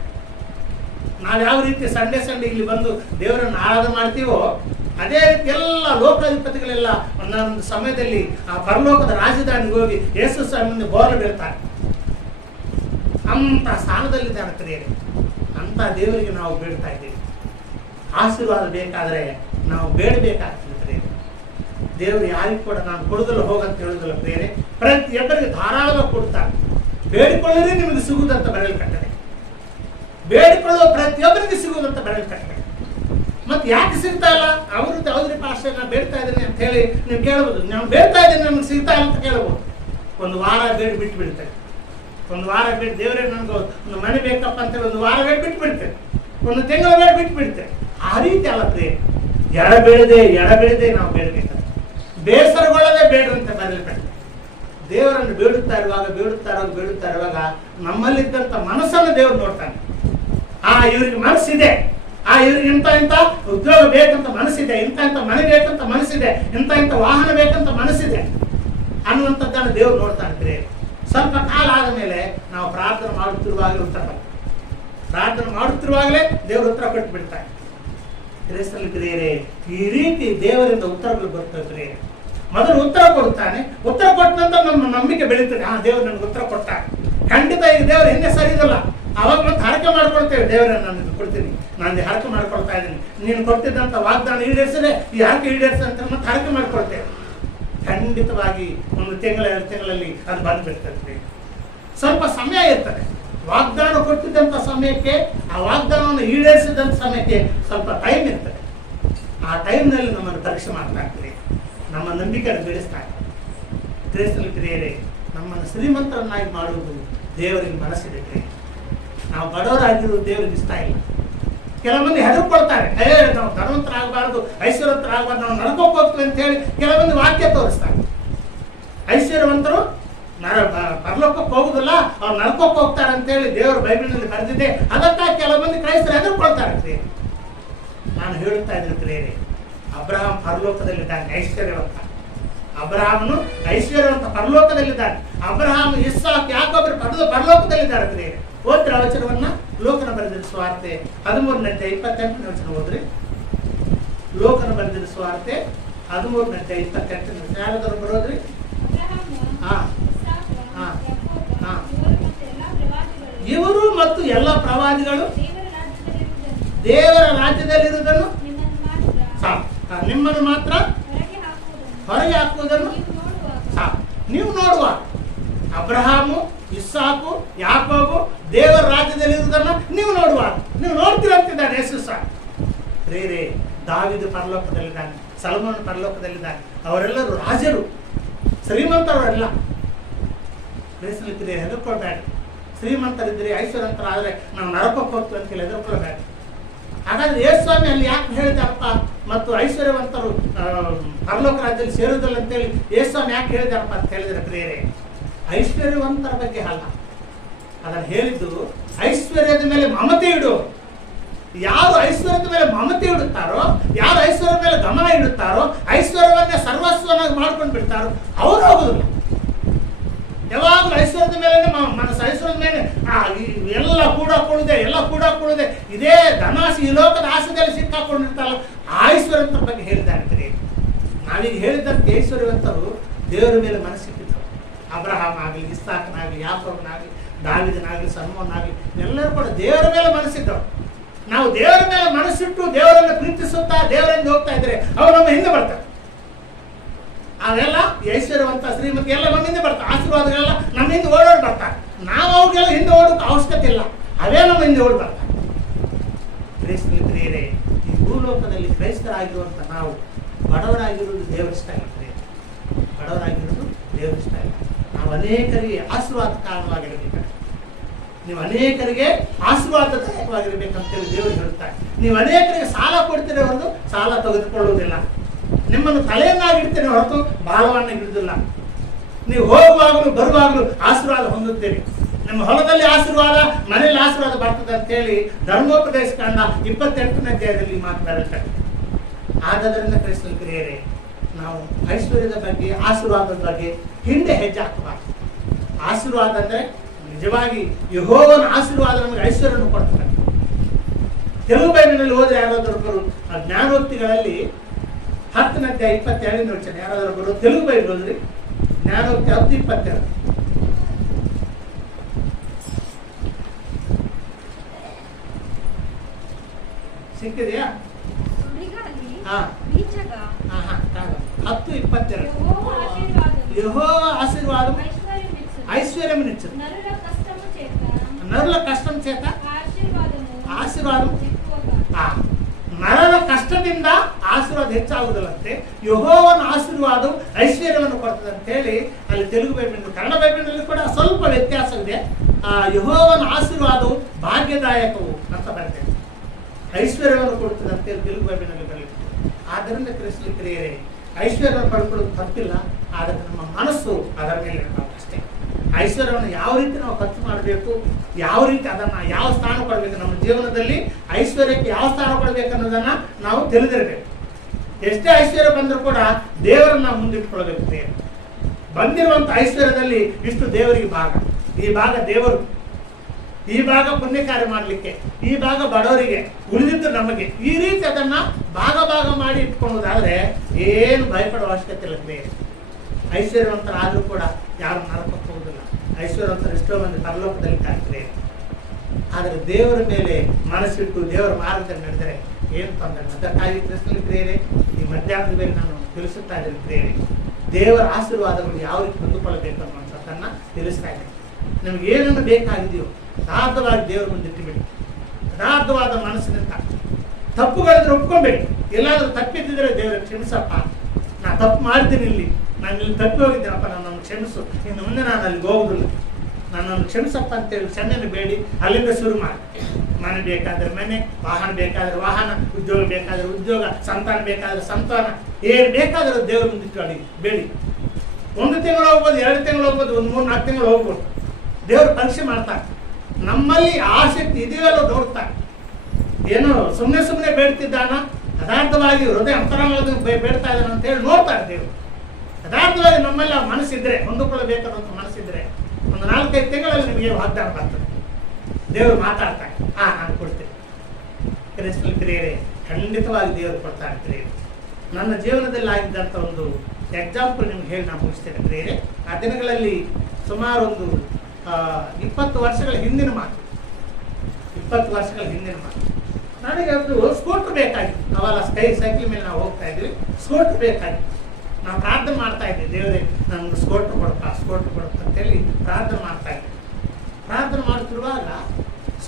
ನಾವು ಯಾವ ರೀತಿ ಸಂಡೆ ಇಲ್ಲಿ ಬಂದು ದೇವರನ್ನು ಆರಾಧನೆ ಮಾಡ್ತೀವೋ ಅದೇ ರೀತಿ ಎಲ್ಲ ಲೋಕಾಧಿಪತಿಗಳೆಲ್ಲ ಒಂದೊಂದು ಸಮಯದಲ್ಲಿ ಆ ಪರಲೋಕದ ರಾಜಧಾನಿಗೆ ಹೋಗಿ ಯೇಸು ಸ್ವಾಮಿ ಮುಂದೆ ಬೋರ್ಲು ಬೀಳ್ತಾರೆ. ಅಂತ ಸ್ಥಾನದಲ್ಲಿದ್ದಾರೆ ಪ್ರಿಯರೇ. ಅಂತ ದೇವರಿಗೆ ನಾವು ಬೇಡ್ತಾ ಇದ್ದೇವೆ. ಆಶೀರ್ವಾದ ಬೇಕಾದ್ರೆ ನಾವು ಬೇಡಬೇಕಾಗ್ತದೆ ಪ್ರಿಯರೇ. ದೇವರು ಯಾರಿಗೂ ಕೂಡ ನಾನು ಕೊಡುದಲ್ಲ ಹೋಗಂತ ಹೇಳುದಿಲ್ಲ ಪ್ರಿಯರೇ. ಪ್ರತಿಯೊಬ್ಬರಿಗೆ ಧಾರಾಳವಾಗಿ ಕೊಡ್ತಾರೆ. ಬೇಡಿಕೊಳ್ಳಿರಿ ನಿಮಗೆ ಸಿಗುವುದಂತ ಬರೆಯಲ್ಪಟ್ಟರೆ, ಬೇಡಿಕೊಳ್ಳುವ ಪ್ರತಿಯೊಬ್ಬರಿಗೆ ಸಿಗುವುದಂತ ಬರೆಯಲ್ಪಟ್ಟರೆ. ಮತ್ತೆ ಯಾಕೆ ಸಿಗ್ತಾ ಇಲ್ಲ? ಅವ್ರದ್ದು ಅವ್ರ ಭಾಷೆ ನಾನು ಬೇಡ್ತಾ ಇದ್ದೇನೆ ಅಂತ ಹೇಳಿ ನೀವು ಕೇಳ್ಬೋದು. ನಾನು ಬೇಡ್ತಾ ಇದ್ದೇನೆ ನಮ್ಗೆ ಸಿಗ್ತಾ ಇಲ್ಲ ಅಂತ ಕೇಳ್ಬೋದು. ಒಂದು ವಾರ ಬೇಡಿ ಬಿಟ್ಟು ಬಿಡ್ತೇವೆ. ಒಂದು ವಾರ ಬೇಡಿ ದೇವರೇ ನನಗೆ ಒಂದು ಮನೆ ಬೇಕಪ್ಪ ಅಂತೇಳಿ ಒಂದು ವಾರ ಬೇಡಿ ಬಿಟ್ಟು ಬಿಡ್ತೇವೆ. ಒಂದು ತಿಂಗಳ ಬೇಡಿ ಬಿಟ್ಟು ಬಿಡ್ತೇವೆ. ಆ ರೀತಿ ಅಲ್ಲ ಪ್ರಿಯ. ಎಡಬೇಡದೆ ನಾವು ಬೇಡಬೇಕಾದ್ರೆ ಬೇಸರಗೊಳ್ಳದೆ ಬೇಡ ಅಂತ ಬರೆಯಲ್ಪಟ್ಟೆ. ದೇವರನ್ನು ಬೇಡುತ್ತಾ ಇರುವಾಗ ನಮ್ಮಲ್ಲಿದ್ದಂಥ ಮನಸ್ಸನ್ನು ದೇವರು ನೋಡ್ತಾನೆ. ಇವ್ರಿಗೆ ಮನಸ್ಸಿದೆ, ಇವ್ರಿಗೆ ಇಂಥ ಉದ್ಯೋಗ ಬೇಕಂತ ಮನಸ್ಸಿದೆ, ಇಂಥ ಮನೆ ಬೇಕಂತ ಮನಸ್ಸಿದೆ, ಇಂಥ ವಾಹನ ಬೇಕಂತ ಮನಸ್ಸಿದೆ ಅನ್ನುವಂಥದ್ದನ್ನು ದೇವರು ನೋಡ್ತಾನೆ. ಬೇರೆ ಸ್ವಲ್ಪ ಕಾಲ ಆದ ಮೇಲೆ ನಾವು ಪ್ರಾರ್ಥನೆ ಮಾಡುತ್ತಿರುವಾಗಲೇ ಉತ್ತರ ಬರ್ತದೆ. ಪ್ರಾರ್ಥನೆ ಮಾಡುತ್ತಿರುವಾಗಲೇ ದೇವರು ಉತ್ತರ ಕೊಟ್ಟು ಬಿಡ್ತಾರೆ. ಕ್ರಿಸ್ತನಿಗೆ ಈ ರೀತಿ ದೇವರಿಂದ ಉತ್ತರಗಳು ಬರ್ತದೆ. ಮೊದಲು ಉತ್ತರ ಕೊಡ್ತಾನೆ, ಉತ್ತರ ಕೊಟ್ಟ ನಂತರ ನಮ್ಮ ನಂಬಿಕೆ ಬೆಳೀತದೆ. ದೇವರು ನನಗೆ ಉತ್ತರ ಕೊಡ್ತಾನೆ, ಖಂಡಿತ ಈಗ ದೇವರು ಹಿಂದೆ ಸರಿ ಇದಲ್ಲ. ಅವಾಗ ಮತ್ತೆ ಹರಕೆ ಮಾಡ್ಕೊಳ್ತೇವೆ, ದೇವರನ್ನು ನಾನು ಕೊಡ್ತೀನಿ, ನಾನು ಹರಕೆ ಮಾಡ್ಕೊಳ್ತಾ ಇದ್ದೀನಿ, ನೀನು ಕೊಡ್ತಿದ್ದಂಥ ವಾಗ್ದಾನ ಈಡೇರಿಸಿದ್ರೆ ಈ ಹರಕೆ ಈಡೇರಿಸ ಅಂತ ಮತ್ತೆ ಹರಕೆ ಮಾಡ್ಕೊಳ್ತೇವೆ. ಖಂಡಿತವಾಗಿ 1 ತಿಂಗಳ 2 ತಿಂಗಳಲ್ಲಿ ಅದು ಬಂದ್ಬಿಡ್ತದೆ. ಸ್ವಲ್ಪ ಸಮಯ ಇರ್ತದೆ. ವಾಗ್ದಾನ ಕೊಟ್ಟಿದ್ದಂಥ ಸಮಯಕ್ಕೆ, ಆ ವಾಗ್ದಾನವನ್ನು ಈಡೇರಿಸಿದಂಥ ಸಮಯಕ್ಕೆ ಸ್ವಲ್ಪ ಟೈಮ್ ಇರ್ತದೆ. ಆ ಟೈಮ್ನಲ್ಲಿ ನಮ್ಮನ್ನು ಪರೀಕ್ಷೆ ಮಾಡ್ತಾಗ್ತದೆ, ನಮ್ಮ ನಂಬಿಕೆಯನ್ನು ಬೆಳೆಸ್ತಾರೆ. ಕ್ರಿಸ್ತನಿಗೆ ನಮ್ಮನ್ನು ಶ್ರೀಮಂತರನ್ನಾಗಿ ಮಾಡುವುದು ದೇವರಿಗೆ ಮನಸ್ಸಿದೆ. ನಾವು ಬಡವರಾಗಿರುವುದು ದೇವರಿಗೆ ಇಷ್ಟ ಇಲ್ಲ. ಕೆಲವೊಂದು ಹೆದರ್ಕೊಳ್ತಾರೆ, ನಾವು ಧನವಂತರಾಗಬಾರದು, ಐಶ್ವರ್ಯವಂತರಾಗಬಾರ್ದು, ನಾವು ನಡ್ಕೋಕ್ ಹೋಗ್ತೀವಿ ಅಂತ ಹೇಳಿ ಕೆಲವೊಂದು ವಾಕ್ಯ ತೋರಿಸ್ತಾರೆ. ಐಶ್ವರ್ಯವಂತರು ಪರಲೋಕಕ್ಕೆ ಹೋಗುದಿಲ್ಲ, ಅವ್ರು ನಡ್ಕೋಕ್ ಹೋಗ್ತಾರೆ ಅಂತ ಹೇಳಿ ದೇವರು ಬೈಬಲ್ನಲ್ಲಿ ಬರೆದಿದೆ. ಅದಕ್ಕಾಗಿ ಕೆಲವೊಂದು ಕ್ರೈಸ್ತರು ಹೆದರ್ಕೊಳ್ತಾರೆ. ನಾನು ಹೇಳುತ್ತಾ ಇದ್ದೀನಿ ಪ್ರಿಯರೇ, ಅಬ್ರಹಾಂ ಪರಲೋಕದಲ್ಲಿದ್ದಾನೆ, ಐಶ್ವರ್ಯವಂತ. ಅಬ್ರಹಾಮನು ಐಶ್ವರ್ಯವಂತ ಪರಲೋಕದಲ್ಲಿದ್ದಾನೆ. ಅಬ್ರಹಾಮ್, ಇಸ್ಸಾಕ್, ಯಾಕೋಬರು ಪರಲೋಕದಲ್ಲಿದ್ದಾರೆ ಪ್ರಿಯರೇ. ಓದ್ರ ವಚನವನ್ನ ಲೋಕನ ಬರೆದಿರುವ ಸುವಾರ್ತೆ 13ನೇ ಅಧ್ಯಾಯ 28ನೇ ವಚನ ಓದ್ರಿ. ಲೋಕನ ಬರೆದಿರುವ ಸುವಾರ್ತೆ 13ನೇ ಅಧ್ಯಾಯ 28ನೇ ವಚನ. ಯಾರಾದರೂ ಬರೋದ್ರಿ? ಇವರು ಮತ್ತು ಎಲ್ಲ ಪ್ರವಾದಿಗಳು ದೇವರ ರಾಜ್ಯದಲ್ಲಿರುವುದನ್ನು ನಿಮ್ಮನ್ನು ಮಾತ್ರ ಹೊರಗೆ ಹಾಕುವುದನ್ನು ನೀವು ನೋಡುವ. ಅಬ್ರಹಾಮು, ಇಸ್ಸಾಕು, ಯಾಕೋಬು ದೇವರ ರಾಜ್ಯದಲ್ಲಿರುವುದನ್ನು ನೀವು ನೋಡುವ. ನೀವು ನೋಡ್ತೀರಂತಿದ್ದಾನೆ ಯೇಸು ಸಹ. ರೇ ದಾವೀದ ಪರಲೋಕದಲ್ಲಿದ್ದಾನೆ, ಸೊಲೊಮೋನ ಪರಲೋಕದಲ್ಲಿದ್ದಾನೆ. ಅವರೆಲ್ಲರೂ ರಾಜರು, ಶ್ರೀಮಂತರವರೆಲ್ಲ. ಬೇಸಲಿದ್ದರೆ ಹೆದರ್ಕೊಳ್ಬೇಡ. ಶ್ರೀಮಂತರಿದ್ದರೆ, ಐಶ್ವರ್ಯವಂತರಾದರೆ ನಾವು ನರಕಕ್ಕೆ ಹೋಗ್ತೀವಿ ಅಂತ ಹೇಳಿ ಹೆದರ್ಕೊಳ್ಬೇಡ. ಹಾಗಾದ್ರೆ ಯೇಸು ಸ್ವಾಮಿ ಅಲ್ಲಿ ಯಾಕೆ ಹೇಳಿದಾರಪ್ಪ, ಮತ್ತು ಐಶ್ವರ್ಯವಂತರು ಪರಲೋಕ ರಾಜ್ಯದಲ್ಲಿ ಸೇರುವುದಿಲ್ಲ ಅಂತೇಳಿ ಯೇಸು ಸ್ವಾಮಿ ಯಾಕೆ ಹೇಳಿದಾರಪ್ಪ ಅಂತ ಹೇಳಿದ್ರೆ ಪ್ರಿಯರೇ, ಐಶ್ವರ್ಯವಂತರ ಬಗ್ಗೆ ಅಲ್ಲ ಅದನ್ನು ಹೇಳಿದ್ದು. ಐಶ್ವರ್ಯದ ಮೇಲೆ ಮಮತೆ ಇಡು. ಯಾರು ಐಶ್ವರ್ಯದ ಮೇಲೆ ಮಮತೆ ಇಡುತ್ತಾರೋ, ಯಾರು ಐಶ್ವರ್ಯದ ಮೇಲೆ ಗಮನ ಇಡುತ್ತಾರೋ, ಐಶ್ವರ್ಯವನ್ನೇ ಸರ್ವಸ್ವನಾಗಿ ಮಾಡ್ಕೊಂಡು ಬಿಡ್ತಾರೋ ಅವ್ರು ಹೋಗುದಿಲ್ಲ. ಯಾವಾಗಲೂ ಐಶ್ವರ್ಯದ ಮೇಲೆ ಮನಸ್ಸು, ಐಶ್ವರ್ಯದ ಮೇಲೆ ಎಲ್ಲ ಕೂಡಾಕೊಳ್ಳುದೆ ಇದೇ ಧನಾಸಿ, ಈ ಲೋಕದ ಆಸೆದಲ್ಲಿ ಸಿಕ್ಕಾಕೊಂಡಿರ್ತಾರಲ್ಲ, ಐಶ್ವರ್ಯವಂತರ ಬಗ್ಗೆ ಹೇಳಿದ್ದಾರೆ. ನಾವೀಗ ಹೇಳಿದಂತೆ ಐಶ್ವರ್ಯವಂತರು ದೇವರ ಮೇಲೆ ಮನಸ್ಸಿಟ್ಟಿದ್ರು. ಅಬ್ರಹಾಮ್ ಆಗಲಿ, ಇಸ್ಸಾಕನಾಗಲಿ, ಯಾಕೋಬನಾಗಲಿ, ದಾವೀದನಾಗಲಿ, ಸೊಲೊಮೋನನಾಗಲಿ ಎಲ್ಲರೂ ಕೂಡ ದೇವರ ಮೇಲೆ ಮನಸ್ಸಿದ್ದವರು. ನಾವು ದೇವರ ಮೇಲೆ ಮನಸ್ಸಿಟ್ಟು ದೇವರನ್ನು ಪ್ರೀತಿಸುತ್ತಾ ದೇವರಿಂದ ಹೋಗ್ತಾ ಇದ್ರೆ ಅವ್ರು ನಮ್ಮ ಹಿಂದೆ ಬರ್ತಾರೆ. ಅವೆಲ್ಲ ಐಶ್ವರ್ಯವಂತ, ಶ್ರೀಮಂತ ಎಲ್ಲ ನಮ್ಮ ಹಿಂದೆ ಬರ್ತಾರೆ. ಆಶೀರ್ವಾದಗಳೆಲ್ಲ ನಮ್ಮ ಹಿಂದೆ ಓಡೋಡಿ ಬರ್ತಾರೆ. ನಾವು ಅವ್ರಿಗೆಲ್ಲ ಹಿಂದೆ ಓಡೋಕೆ ಅವಶ್ಯಕತೆ ಇಲ್ಲ, ಅವೇ ನಮ್ಮ ಹಿಂದೆ ಓಡಿ ಬರ್ತಾರೆ. ಕ್ರೈಸ್ತರೇ, ಈ ಭೂಲೋಕದಲ್ಲಿ ಕ್ರೈಸ್ತರಾಗಿರುವಂಥ ನಾವು ಬಡವರಾಗಿರುವುದು ದೇವರ ಇಷ್ಟ ಇಲ್ಲ. ಬಡವರಾಗಿರುವುದು ದೇವರ ಇಷ್ಟ ಇಲ್ಲ. ನಾವು ಅನೇಕರಿಗೆ ಆಶೀರ್ವಾದ ಕಾರಣವಾಗಿರಬೇಕು. ನೀವು ಅನೇಕರಿಗೆ ಆಶೀರ್ವಾದದಾಯಕವಾಗಿರ್ಬೇಕಂತೇಳಿ ದೇವರು ಹೇಳುತ್ತಾರೆ. ನೀವು ಅನೇಕರಿಗೆ ಸಾಲ ಕೊಡ್ತೀರಿ ಹೊರತು ಸಾಲ ತೆಗೆದುಕೊಳ್ಳುವುದಿಲ್ಲ. ನಿಮ್ಮನ್ನು ತಲೆಯನ್ನಾಗಿಡ್ತೇನೆ ಹೊರತು ಬಾಲವನ್ನಾಗಿ ಹಿಡಿದಿಲ್ಲ. ನೀವು ಹೋಗುವಾಗಲೂ ಬರುವಾಗಲೂ ಆಶೀರ್ವಾದ ಹೊಂದುತ್ತೇವೆ. ನಿಮ್ಮ ಹೊಲದಲ್ಲಿ ಆಶೀರ್ವಾದ, ಮನೆಯಲ್ಲಿ ಆಶೀರ್ವಾದ ಬರ್ತದೆ ಅಂತೇಳಿ ಧರ್ಮೋಪದೇಶ ಕಾಂಡ 28ನೇ ಅಧ್ಯಾಯದಲ್ಲಿ ಮಾತನಾಡುತ್ತಾರೆ. ಆದ್ದರಿಂದ ಕ್ರೈಸ್ತರೇ, ನಾವು ಐಶ್ವರ್ಯದ ಬಗ್ಗೆ, ಆಶೀರ್ವಾದದ ಬಗ್ಗೆ ಹಿಂದೆ ಹೆಜ್ಜೆ ಹಾಕಬಾರ್ದು. ಆಶೀರ್ವಾದ ಅಂದರೆ ನಿಜವಾಗಿ ಯೆಹೋವನ ಆಶೀರ್ವಾದ ನಮಗೆ ಐಶ್ವರ್ಯವನ್ನು ಕೊಡ್ತಾರೆ. ತೆಲುಗು ಬೈಬಲ್ನಲ್ಲಿ ಹೋದ್ರೆ ಯಾರಾದರೂ ಜ್ಞಾನೋಕ್ತಿಗಳಲ್ಲಿ 10ನೇ ಅಧ್ಯಾಯ 22ನೇ ವಚನ ಯಾರಾದರೂ ಬರೋದು ತೆಲುಗು ಬೈಬಲ್ ಹೋದ್ರಿ. ಜ್ಞಾನೋಕ್ತಿ 10:22 ಸಿಕ್ಕಿದೆಯಾ? 10:22 యెహోవా ఆశీర్వాదం ఐశ్వర్యమునిచ్చును. నరుల కష్టం చేత ఆశీర్వాదం, ನರರ ಕಷ್ಟದಿಂದ ಆಶೀರ್ವಾದ ಹೆಚ್ಚಾಗುವುದಿಲ್ಲಂತೆ. ಯೆಹೋವನ ಆಶೀರ್ವಾದವು ಐಶ್ವರ್ಯವನ್ನು ಕೊಡ್ತದೆ ಅಂತ ಹೇಳಿ ಅಲ್ಲಿ ತೆಲುಗು ಬೈಬಲ್, ಕನ್ನಡ ಬೈಬಲ್ನಲ್ಲಿ ಕೂಡ ಸ್ವಲ್ಪ ವ್ಯತ್ಯಾಸವಿದೆ. ಯೆಹೋವನ ಆಶೀರ್ವಾದವು ಭಾಗ್ಯದಾಯಕವು ಅಂತ ಬರ್ತದೆ, ಐಶ್ವರ್ಯವನ್ನು ಕೊಡ್ತದೆ ಅಂತೇಳಿ ತೆಲುಗು ಬೈಬಲ್ನಲ್ಲಿ ಬರೆಯುತ್ತೆ. ಆದ್ದರಿಂದ ಕ್ರಿಸ್ತರೇ, ಐಶ್ವರ್ಯ ಪಡ್ಕೊಳ್ಳೋದು ತಪ್ಪಿಲ್ಲ, ಆದರೆ ನಮ್ಮ ಮನಸ್ಸು ಅದರ ಮೇಲೆ ಇರಬಾರ್ದು ಅಷ್ಟೇ. ಐಶ್ವರ್ಯವನ್ನು ಯಾವ ರೀತಿ ನಾವು ಖರ್ಚು ಮಾಡಬೇಕು, ಯಾವ ರೀತಿ ಅದನ್ನ ಯಾವ ಸ್ಥಾನ ಕೊಡಬೇಕು, ನಮ್ಮ ಜೀವನದಲ್ಲಿ ಐಶ್ವರ್ಯಕ್ಕೆ ಯಾವ ಸ್ಥಾನ ಕೊಡಬೇಕು ಅನ್ನೋದನ್ನ ನಾವು ತಿಳಿದಿರಬೇಕು. ಎಷ್ಟೇ ಐಶ್ವರ್ಯ ಬಂದರೂ ಕೂಡ ದೇವರನ್ನ ಮುಂದಿಟ್ಕೊಳ್ಬೇಕು. ದೇವರು ಬಂದಿರುವಂತ ಐಶ್ವರ್ಯದಲ್ಲಿ ಇಷ್ಟು ದೇವರಿಗೆ ಭಾಗ, ಈ ಭಾಗ ದೇವರು, ಈ ಭಾಗ ಪುಣ್ಯ ಕಾರ್ಯ ಮಾಡಲಿಕ್ಕೆ, ಈ ಭಾಗ ಬಡವರಿಗೆ, ಉಳಿದಿದ್ದು ನಮಗೆ. ಈ ರೀತಿ ಅದನ್ನ ಭಾಗ ಭಾಗ ಮಾಡಿ ಇಟ್ಕೊಳ್ಳೋದಾದ್ರೆ ಏನು ಭಯಪಡುವ ಅವಶ್ಯಕತೆ ಇಲ್ಲ. ಐಶ್ವರ್ಯವಂತರಾದ್ರೂ ಕೂಡ ಯಾರು ನರಕಕ್ಕೆ ಹೋಗುದಿಲ್ಲ. ಐಶ್ವರ್ಯವಂತರು ಎಷ್ಟೋ ಮಂದಿ ಪರಲೋಕದಲ್ಲಿ ಕಾಣ್ತಾರೆ. ಆದರೆ ದೇವರ ಮೇಲೆ ಮನಸ್ಸಿಟ್ಟು ದೇವರ ಮಾರ್ಗದಲ್ಲಿ ನಡೆದರೆ ಏನು ತೊಂದರೆ. ಅದಕ್ಕಾಗಿ ಕ್ರಿಸ್ತನಲ್ಲಿ ಪ್ರಿಯರೇ, ಈ ಮಧ್ಯಾಹ್ನದ ಮೇಲೆ ನಾನು ತಿಳಿಸುತ್ತಾ ಇದ್ದೇನೆ ಪ್ರಿಯರೇ, ದೇವರ ಆಶೀರ್ವಾದಗಳು ಯಾವ ರೀತಿ ಹೊಂದಿಕೊಳ್ಳಬೇಕು ಅನ್ನುವಂಥದ್ದನ್ನ ತಿಳಿಸ್ತಾ ಇದ್ದೇನೆ. ನಿಮ್ಗೆ ಏನನ್ನು ಬೇಕಾಗಿದೆಯೋ ಯಥಾರ್ಥವಾಗಿ ದೇವರ ಮುಂದಿಟ್ಟುಬಿಡಿ. ಯಥಾರ್ಥವಾದ ಮನಸ್ಸಿನಿಂದ ತಪ್ಪುಗಳಿದ್ರೆ ಒಪ್ಕೊಬೇಕು. ಎಲ್ಲಾದ್ರೂ ತಪ್ಪಿದ್ದಿದ್ರೆ ದೇವರ ಕ್ಷಮಿಸಪ್ಪ, ನಾ ತಪ್ಪು ಮಾಡ್ತೀನಿ, ನಾನು ಇಲ್ಲಿ ತಪ್ಪಿ ಹೋಗಿದ್ದೀನಪ್ಪ, ನನ್ನನ್ನು ಕ್ಷಮಿಸು, ಇನ್ನು ಮುಂದೆ ನಾನು ಅಲ್ಲಿಗೆ ಹೋಗುದಿಲ್ಲ, ನನ್ನನ್ನು ಕ್ಷಮಿಸಪ್ಪ ಅಂತೇಳಿ ಕ್ಷಮೆಯನ್ನು ಬೇಡಿ ಅಲ್ಲಿಂದ ಶುರು ಮಾಡಿ. ಮನೆ ಬೇಕಾದ್ರೆ ಮನೆ, ವಾಹನ ಬೇಕಾದ್ರೆ ವಾಹನ, ಉದ್ಯೋಗ ಬೇಕಾದ್ರೆ ಉದ್ಯೋಗ, ಸಂತಾನ ಬೇಕಾದ್ರೆ ಸಂತಾನ, ಏನು ಬೇಕಾದ್ರೆ ದೇವರ ಮುಂದಿಟ್ಟು ಬೇಡಿ. 1 ತಿಂಗಳು ಹೋಗ್ಬೋದು, 2 ತಿಂಗಳು ಹೋಗ್ಬೋದು, 3-4 ತಿಂಗಳು ಹೋಗ್ಬೋದು. ದೇವರು ಪರೀಕ್ಷೆ ಮಾಡ್ತಾರೆ. ನಮ್ಮಲ್ಲಿ ಆಸಕ್ತಿ ಇದೆಯಲ್ಲೋ ನೋಡ್ತಾರೆ. ಏನು ಸುಮ್ಮನೆ ಬೇಡ್ತಿದ್ದಾನ, ಯಥಾರ್ಥವಾಗಿ ಹೃದಯ ಅಂತರಾಳದ ಬೇಡ್ತಾ ಇದ್ದಾನ ಅಂತ ಹೇಳಿ ನೋಡ್ತಾರೆ ದೇವರು. ಯಥಾರ್ಥವಾಗಿ ನಮ್ಮಲ್ಲಿ ಆ ಮನಸ್ಸಿದ್ರೆ, ಹೊಂದಿಕೊಳ್ಳಬೇಕಾದಂತ ಮನಸ್ಸಿದ್ರೆ 1-4-5 ತಿಂಗಳಲ್ಲಿ ನಿಮಗೆ ವಾಗ್ದಾನ ಬರ್ತದೆ. ದೇವರು ಮಾತಾಡ್ತಾರೆ, ನಾನು ಕೊಡ್ತೇನೆ. ಕ್ರಿಸ್ತನಲ್ಲಿ ಪ್ರಿಯರೇ, ಖಂಡಿತವಾಗಿ ದೇವರು ಕೊಡ್ತಾರೆ ಪ್ರಿಯರೇ. ನನ್ನ ಜೀವನದಲ್ಲಿ ಆಗಿದ್ದಂಥ ಒಂದು ಎಕ್ಸಾಂಪಲ್ ನಿಮ್ಗೆ ಹೇಳಿ ನಾನು ಮುಗಿಸ್ತೇನೆ ಪ್ರಿಯರೇ. ಆ ದಿನಗಳಲ್ಲಿ ಸುಮಾರು ಒಂದು 20 ವರ್ಷಗಳ ಹಿಂದಿನ ಮಾತು. 20 ವರ್ಷಗಳ ಹಿಂದಿನ ಮಾತು. ನನಗೆ ಒಂದು ಸ್ಕೂಟರ್ ಬೇಕಾಗಿತ್ತು. ಅವಾಗ ಸೈಕಲ್ ಮೇಲೆ ನಾವು ಹೋಗ್ತಾ ಇದ್ವಿ, ಸ್ಕೂಟರ್ ಬೇಕಾಗಿತ್ತು. ನಾವು ಪ್ರಾರ್ಥನೆ ಮಾಡ್ತಾ ಇದ್ವಿ, ದೇವರೇ ನಮ್ಗೆ ಸ್ಕೂಟರ್ ಕೊಡಪ್ಪ ಅಂತೇಳಿ ಪ್ರಾರ್ಥನೆ ಮಾಡ್ತಾ ಇದ್ವಿ. ಪ್ರಾರ್ಥನೆ ಮಾಡ್ತಿರುವಾಗ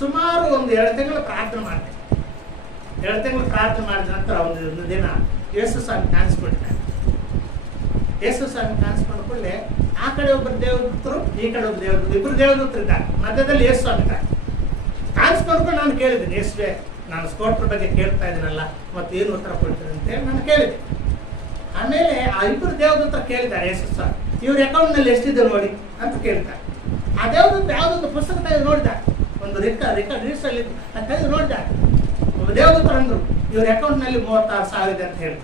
ಸುಮಾರು ಒಂದು 2 ತಿಂಗಳು ಪ್ರಾರ್ಥನೆ ಮಾಡಿದೆ. 2 ತಿಂಗಳು ಪ್ರಾರ್ಥನೆ ಮಾಡಿದ ನಂತರ ಒಂದು ದಿನ ಯೇಸು ಸ್ವಾಮಿ ಕಾಣಿಸ್ಕೊಳ್ತಾರೆ. ಯೇಸು ಸ್ವಾಮಿ ಕಾಣಿಸ್ಕೊಂಡ ಕೂಡಲೇ ಆ ಕಡೆ ಒಬ್ಬರು ದೇವದೂತರು, ಈ ಕಡೆ ಒಬ್ಬರು ದೇವದೂತರು, 2 ದೇವದೂತರು ಇದ್ದಾರೆ. ಮಧ್ಯದಲ್ಲಿ ಯೇಸು ಸ್ವಾಮಿ ಇದ್ದಾರೆ. ಕಾಣಿಸ್ಕೊಂಡ್ಕೊಂಡು ನಾನು ಕೇಳಿದ್ದೀನಿ, ಯೇಸುವೆ ನಾನು ಸ್ಕೂಟರ್ ಬಗ್ಗೆ ಕೇಳ್ತಾ ಇದ್ದೀನಲ್ಲ, ಮತ್ತೆ ಏನು ಉತ್ತರ ಕೊಡ್ತೀನಿ ಅಂತೇಳಿ ನಾನು ಕೇಳಿದೆ. ಆಮೇಲೆ ಆ 2 ದೇವದೂತರು ಕೇಳಿದ್ದಾರೆ ಯೇಸು ಸ್ವಾಮಿ, ಇವ್ರ ಅಕೌಂಟ್ನಲ್ಲಿ ಎಷ್ಟಿದೆ ನೋಡಿ ಅಂತ ಕೇಳ್ತಾರೆ. ಆ ದೇವದೂತ ಯಾವುದೊಂದು ಪುಸ್ತಕ ತೆಗೆದು ನೋಡಿದ್ದಾರೆ, ಒಂದು ರಿಜಿಸ್ಟರ್ ತೆಗೆದು ನೋಡಿದ್ದಾರೆ. ದೇವದೂತರು ಅಂದ್ರು, ಇವ್ರ ಅಕೌಂಟ್ನಲ್ಲಿ 36,000 ಇದೆ ಅಂತ ಹೇಳಿ.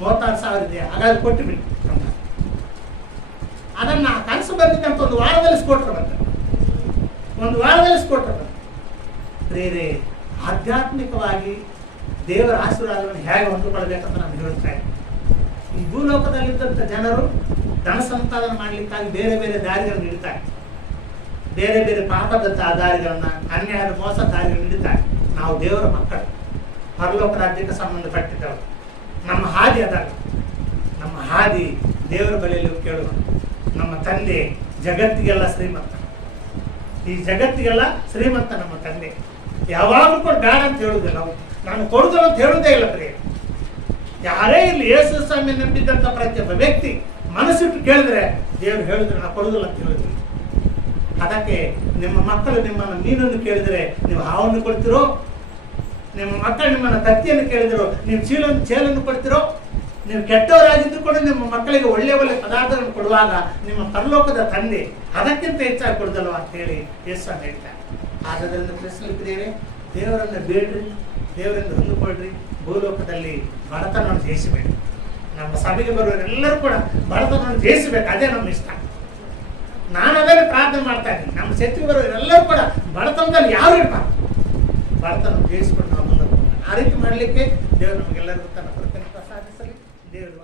36,000 ಇದೆ, ಹಾಗಾಗಿ ಕೊಟ್ಟು ಬಿಡಿ. ಅದನ್ನ ಕನಸು ಬಂದಿದ್ದಂತ ಒಂದು ವಾರದಲ್ಲಿ ಸ್ಕೂಟರ್ ಬಂದ. ಪ್ರೇರೆ ಆಧ್ಯಾತ್ಮಿಕವಾಗಿ ದೇವರ ಆಶೀರ್ವಾದವನ್ನು ಹೇಗೆ ಹೊಂದಿಕೊಳ್ಳಬೇಕಂತ ನಾನು ಹೇಳ್ತಾ ಇದ್ದೀನಿ. ಈ ಭೂಲೋಕದಲ್ಲಿದ್ದಂಥ ಜನರು ಧನ ಸಂಪಾದನೆ ಮಾಡಲಿಕ್ಕಾಗಿ ಬೇರೆ ಬೇರೆ ದಾರಿಗಳನ್ನು ಹಿಡಿತಾರೆ. ಬೇರೆ ಬೇರೆ ಪಾಪದ ದಾರಿಗಳನ್ನ, ಅನ್ಯಾಯದ ಮೋಸ ದಾರಿಗಳನ್ನು ಹಿಡಿತಾರೆ. ನಾವು ದೇವರ ಮಕ್ಕಳು, ಪರಲೋಕ ರಾಜ್ಯಕ್ಕೆ ಸಂಬಂಧಪಟ್ಟಿದ್ದವರು. ನಮ್ಮ ಹಾದಿ ಅದಲ್ಲ. ನಮ್ಮ ಹಾದಿ ದೇವರ ಬಳಿಯಲ್ಲಿ ಕೇಳುವ ನಮ್ಮ ತಂದೆ ಜಗತ್ತಿಗೆಲ್ಲ ಶ್ರೀಮಂತ. ಈ ಜಗತ್ತಿಗೆಲ್ಲ ಶ್ರೀಮಂತ ನಮ್ಮ ತಂದೆ. ಯಾವಾಗಲೂ ಕೂಡ ಬೇಡ ಅಂತ ಹೇಳುದಿಲ್ಲ, ನಾನು ಕೊಡುದಿಲ್ಲ ಅಂತ ಹೇಳುವುದೇ ಇಲ್ಲ. ಪ್ರಿಯ ಯಾರೇ ಇಲ್ಲಿ ಯೇಸು ಸ್ವಾಮಿ ನಂಬಿದ್ದಂಥ ಪ್ರತಿಯೊಬ್ಬ ವ್ಯಕ್ತಿ ಮನಸ್ಸಿಟ್ಟು ಕೇಳಿದ್ರೆ ದೇವರು ಹೇಳಿದ್ರೆ ನಾವು ಕೊಡುದಿಲ್ಲ ಅಂತ ಹೇಳಿದ್ವಿ. ಅದಕ್ಕೆ ನಿಮ್ಮ ಮಕ್ಕಳು ನಿಮ್ಮನ್ನು ಮೀನನ್ನು ಕೇಳಿದರೆ ನೀವು ಹಾವನ್ನು ಕೊಡ್ತಿರೋ, ನಿಮ್ಮ ಮಕ್ಕಳು ನಿಮ್ಮನ್ನು ತತ್ತಿಯನ್ನು ಕೇಳಿದ್ರು ನೀವು ಚೇಲನ್ನು ಕೊಡ್ತಿರೋ, ನೀವು ಕೆಟ್ಟವರಾಗಿದ್ದು ಕೂಡ ನಿಮ್ಮ ಮಕ್ಕಳಿಗೆ ಒಳ್ಳೆ ಪದಾರ್ಥಗಳನ್ನು ಕೊಡುವಾಗ ನಿಮ್ಮ ಪರಲೋಕದ ತಂದೆ ಅದಕ್ಕಿಂತ ಹೆಚ್ಚಾಗಿ ಕೊಡುದಲ್ವ ಅಂತ ಹೇಳಿ ಯೇಸು ಹೇಳ್ತಾರೆ. ಆದ್ದರಿಂದ ಕ್ರಿಸ್ತನಲ್ಲಿ ಪ್ರಿಯರೇ, ದೇವರನ್ನು ಬೇಡ್ರಿ, ದೇವರಿಂದ ಹೊಂದಿಕೊಳ್ಳ್ರಿ. ಭೂಲೋಕದಲ್ಲಿ ಬಡತನವನ್ನು ಜಯಿಸಬೇಕು. ನಮ್ಮ ಸಭೆಗೆ ಬರುವವರೆಲ್ಲರೂ ಕೂಡ ಬಡತನವನ್ನು ಜಯಿಸಬೇಕು, ಅದೇ ನಮ್ಮ ಇಷ್ಟ. ನಾನು ಅದನ್ನು ಪ್ರಾರ್ಥನೆ ಮಾಡ್ತಾ ಇದ್ದೀನಿ. ನಮ್ಮ ಚರ್ಚೆಗೆ ಬರುವವರೆಲ್ಲರೂ ಕೂಡ ಬಡತನದಲ್ಲಿ ಯಾರು ಇರ್ಬಾರ್ದು, ಬಡತನ ಜಯಿಸ್ಕೊಂಡು ನಾವು ಮುಂದೆ ಆ ರೀತಿ ಮಾಡಲಿಕ್ಕೆ ದೇವರು ನಮಗೆಲ್ಲರಿಗೂ ತನ್ನ ಕೃಪೆಯನ್ನು ಪ್ರಸಾದಿಸಲಿ. ದೇವರು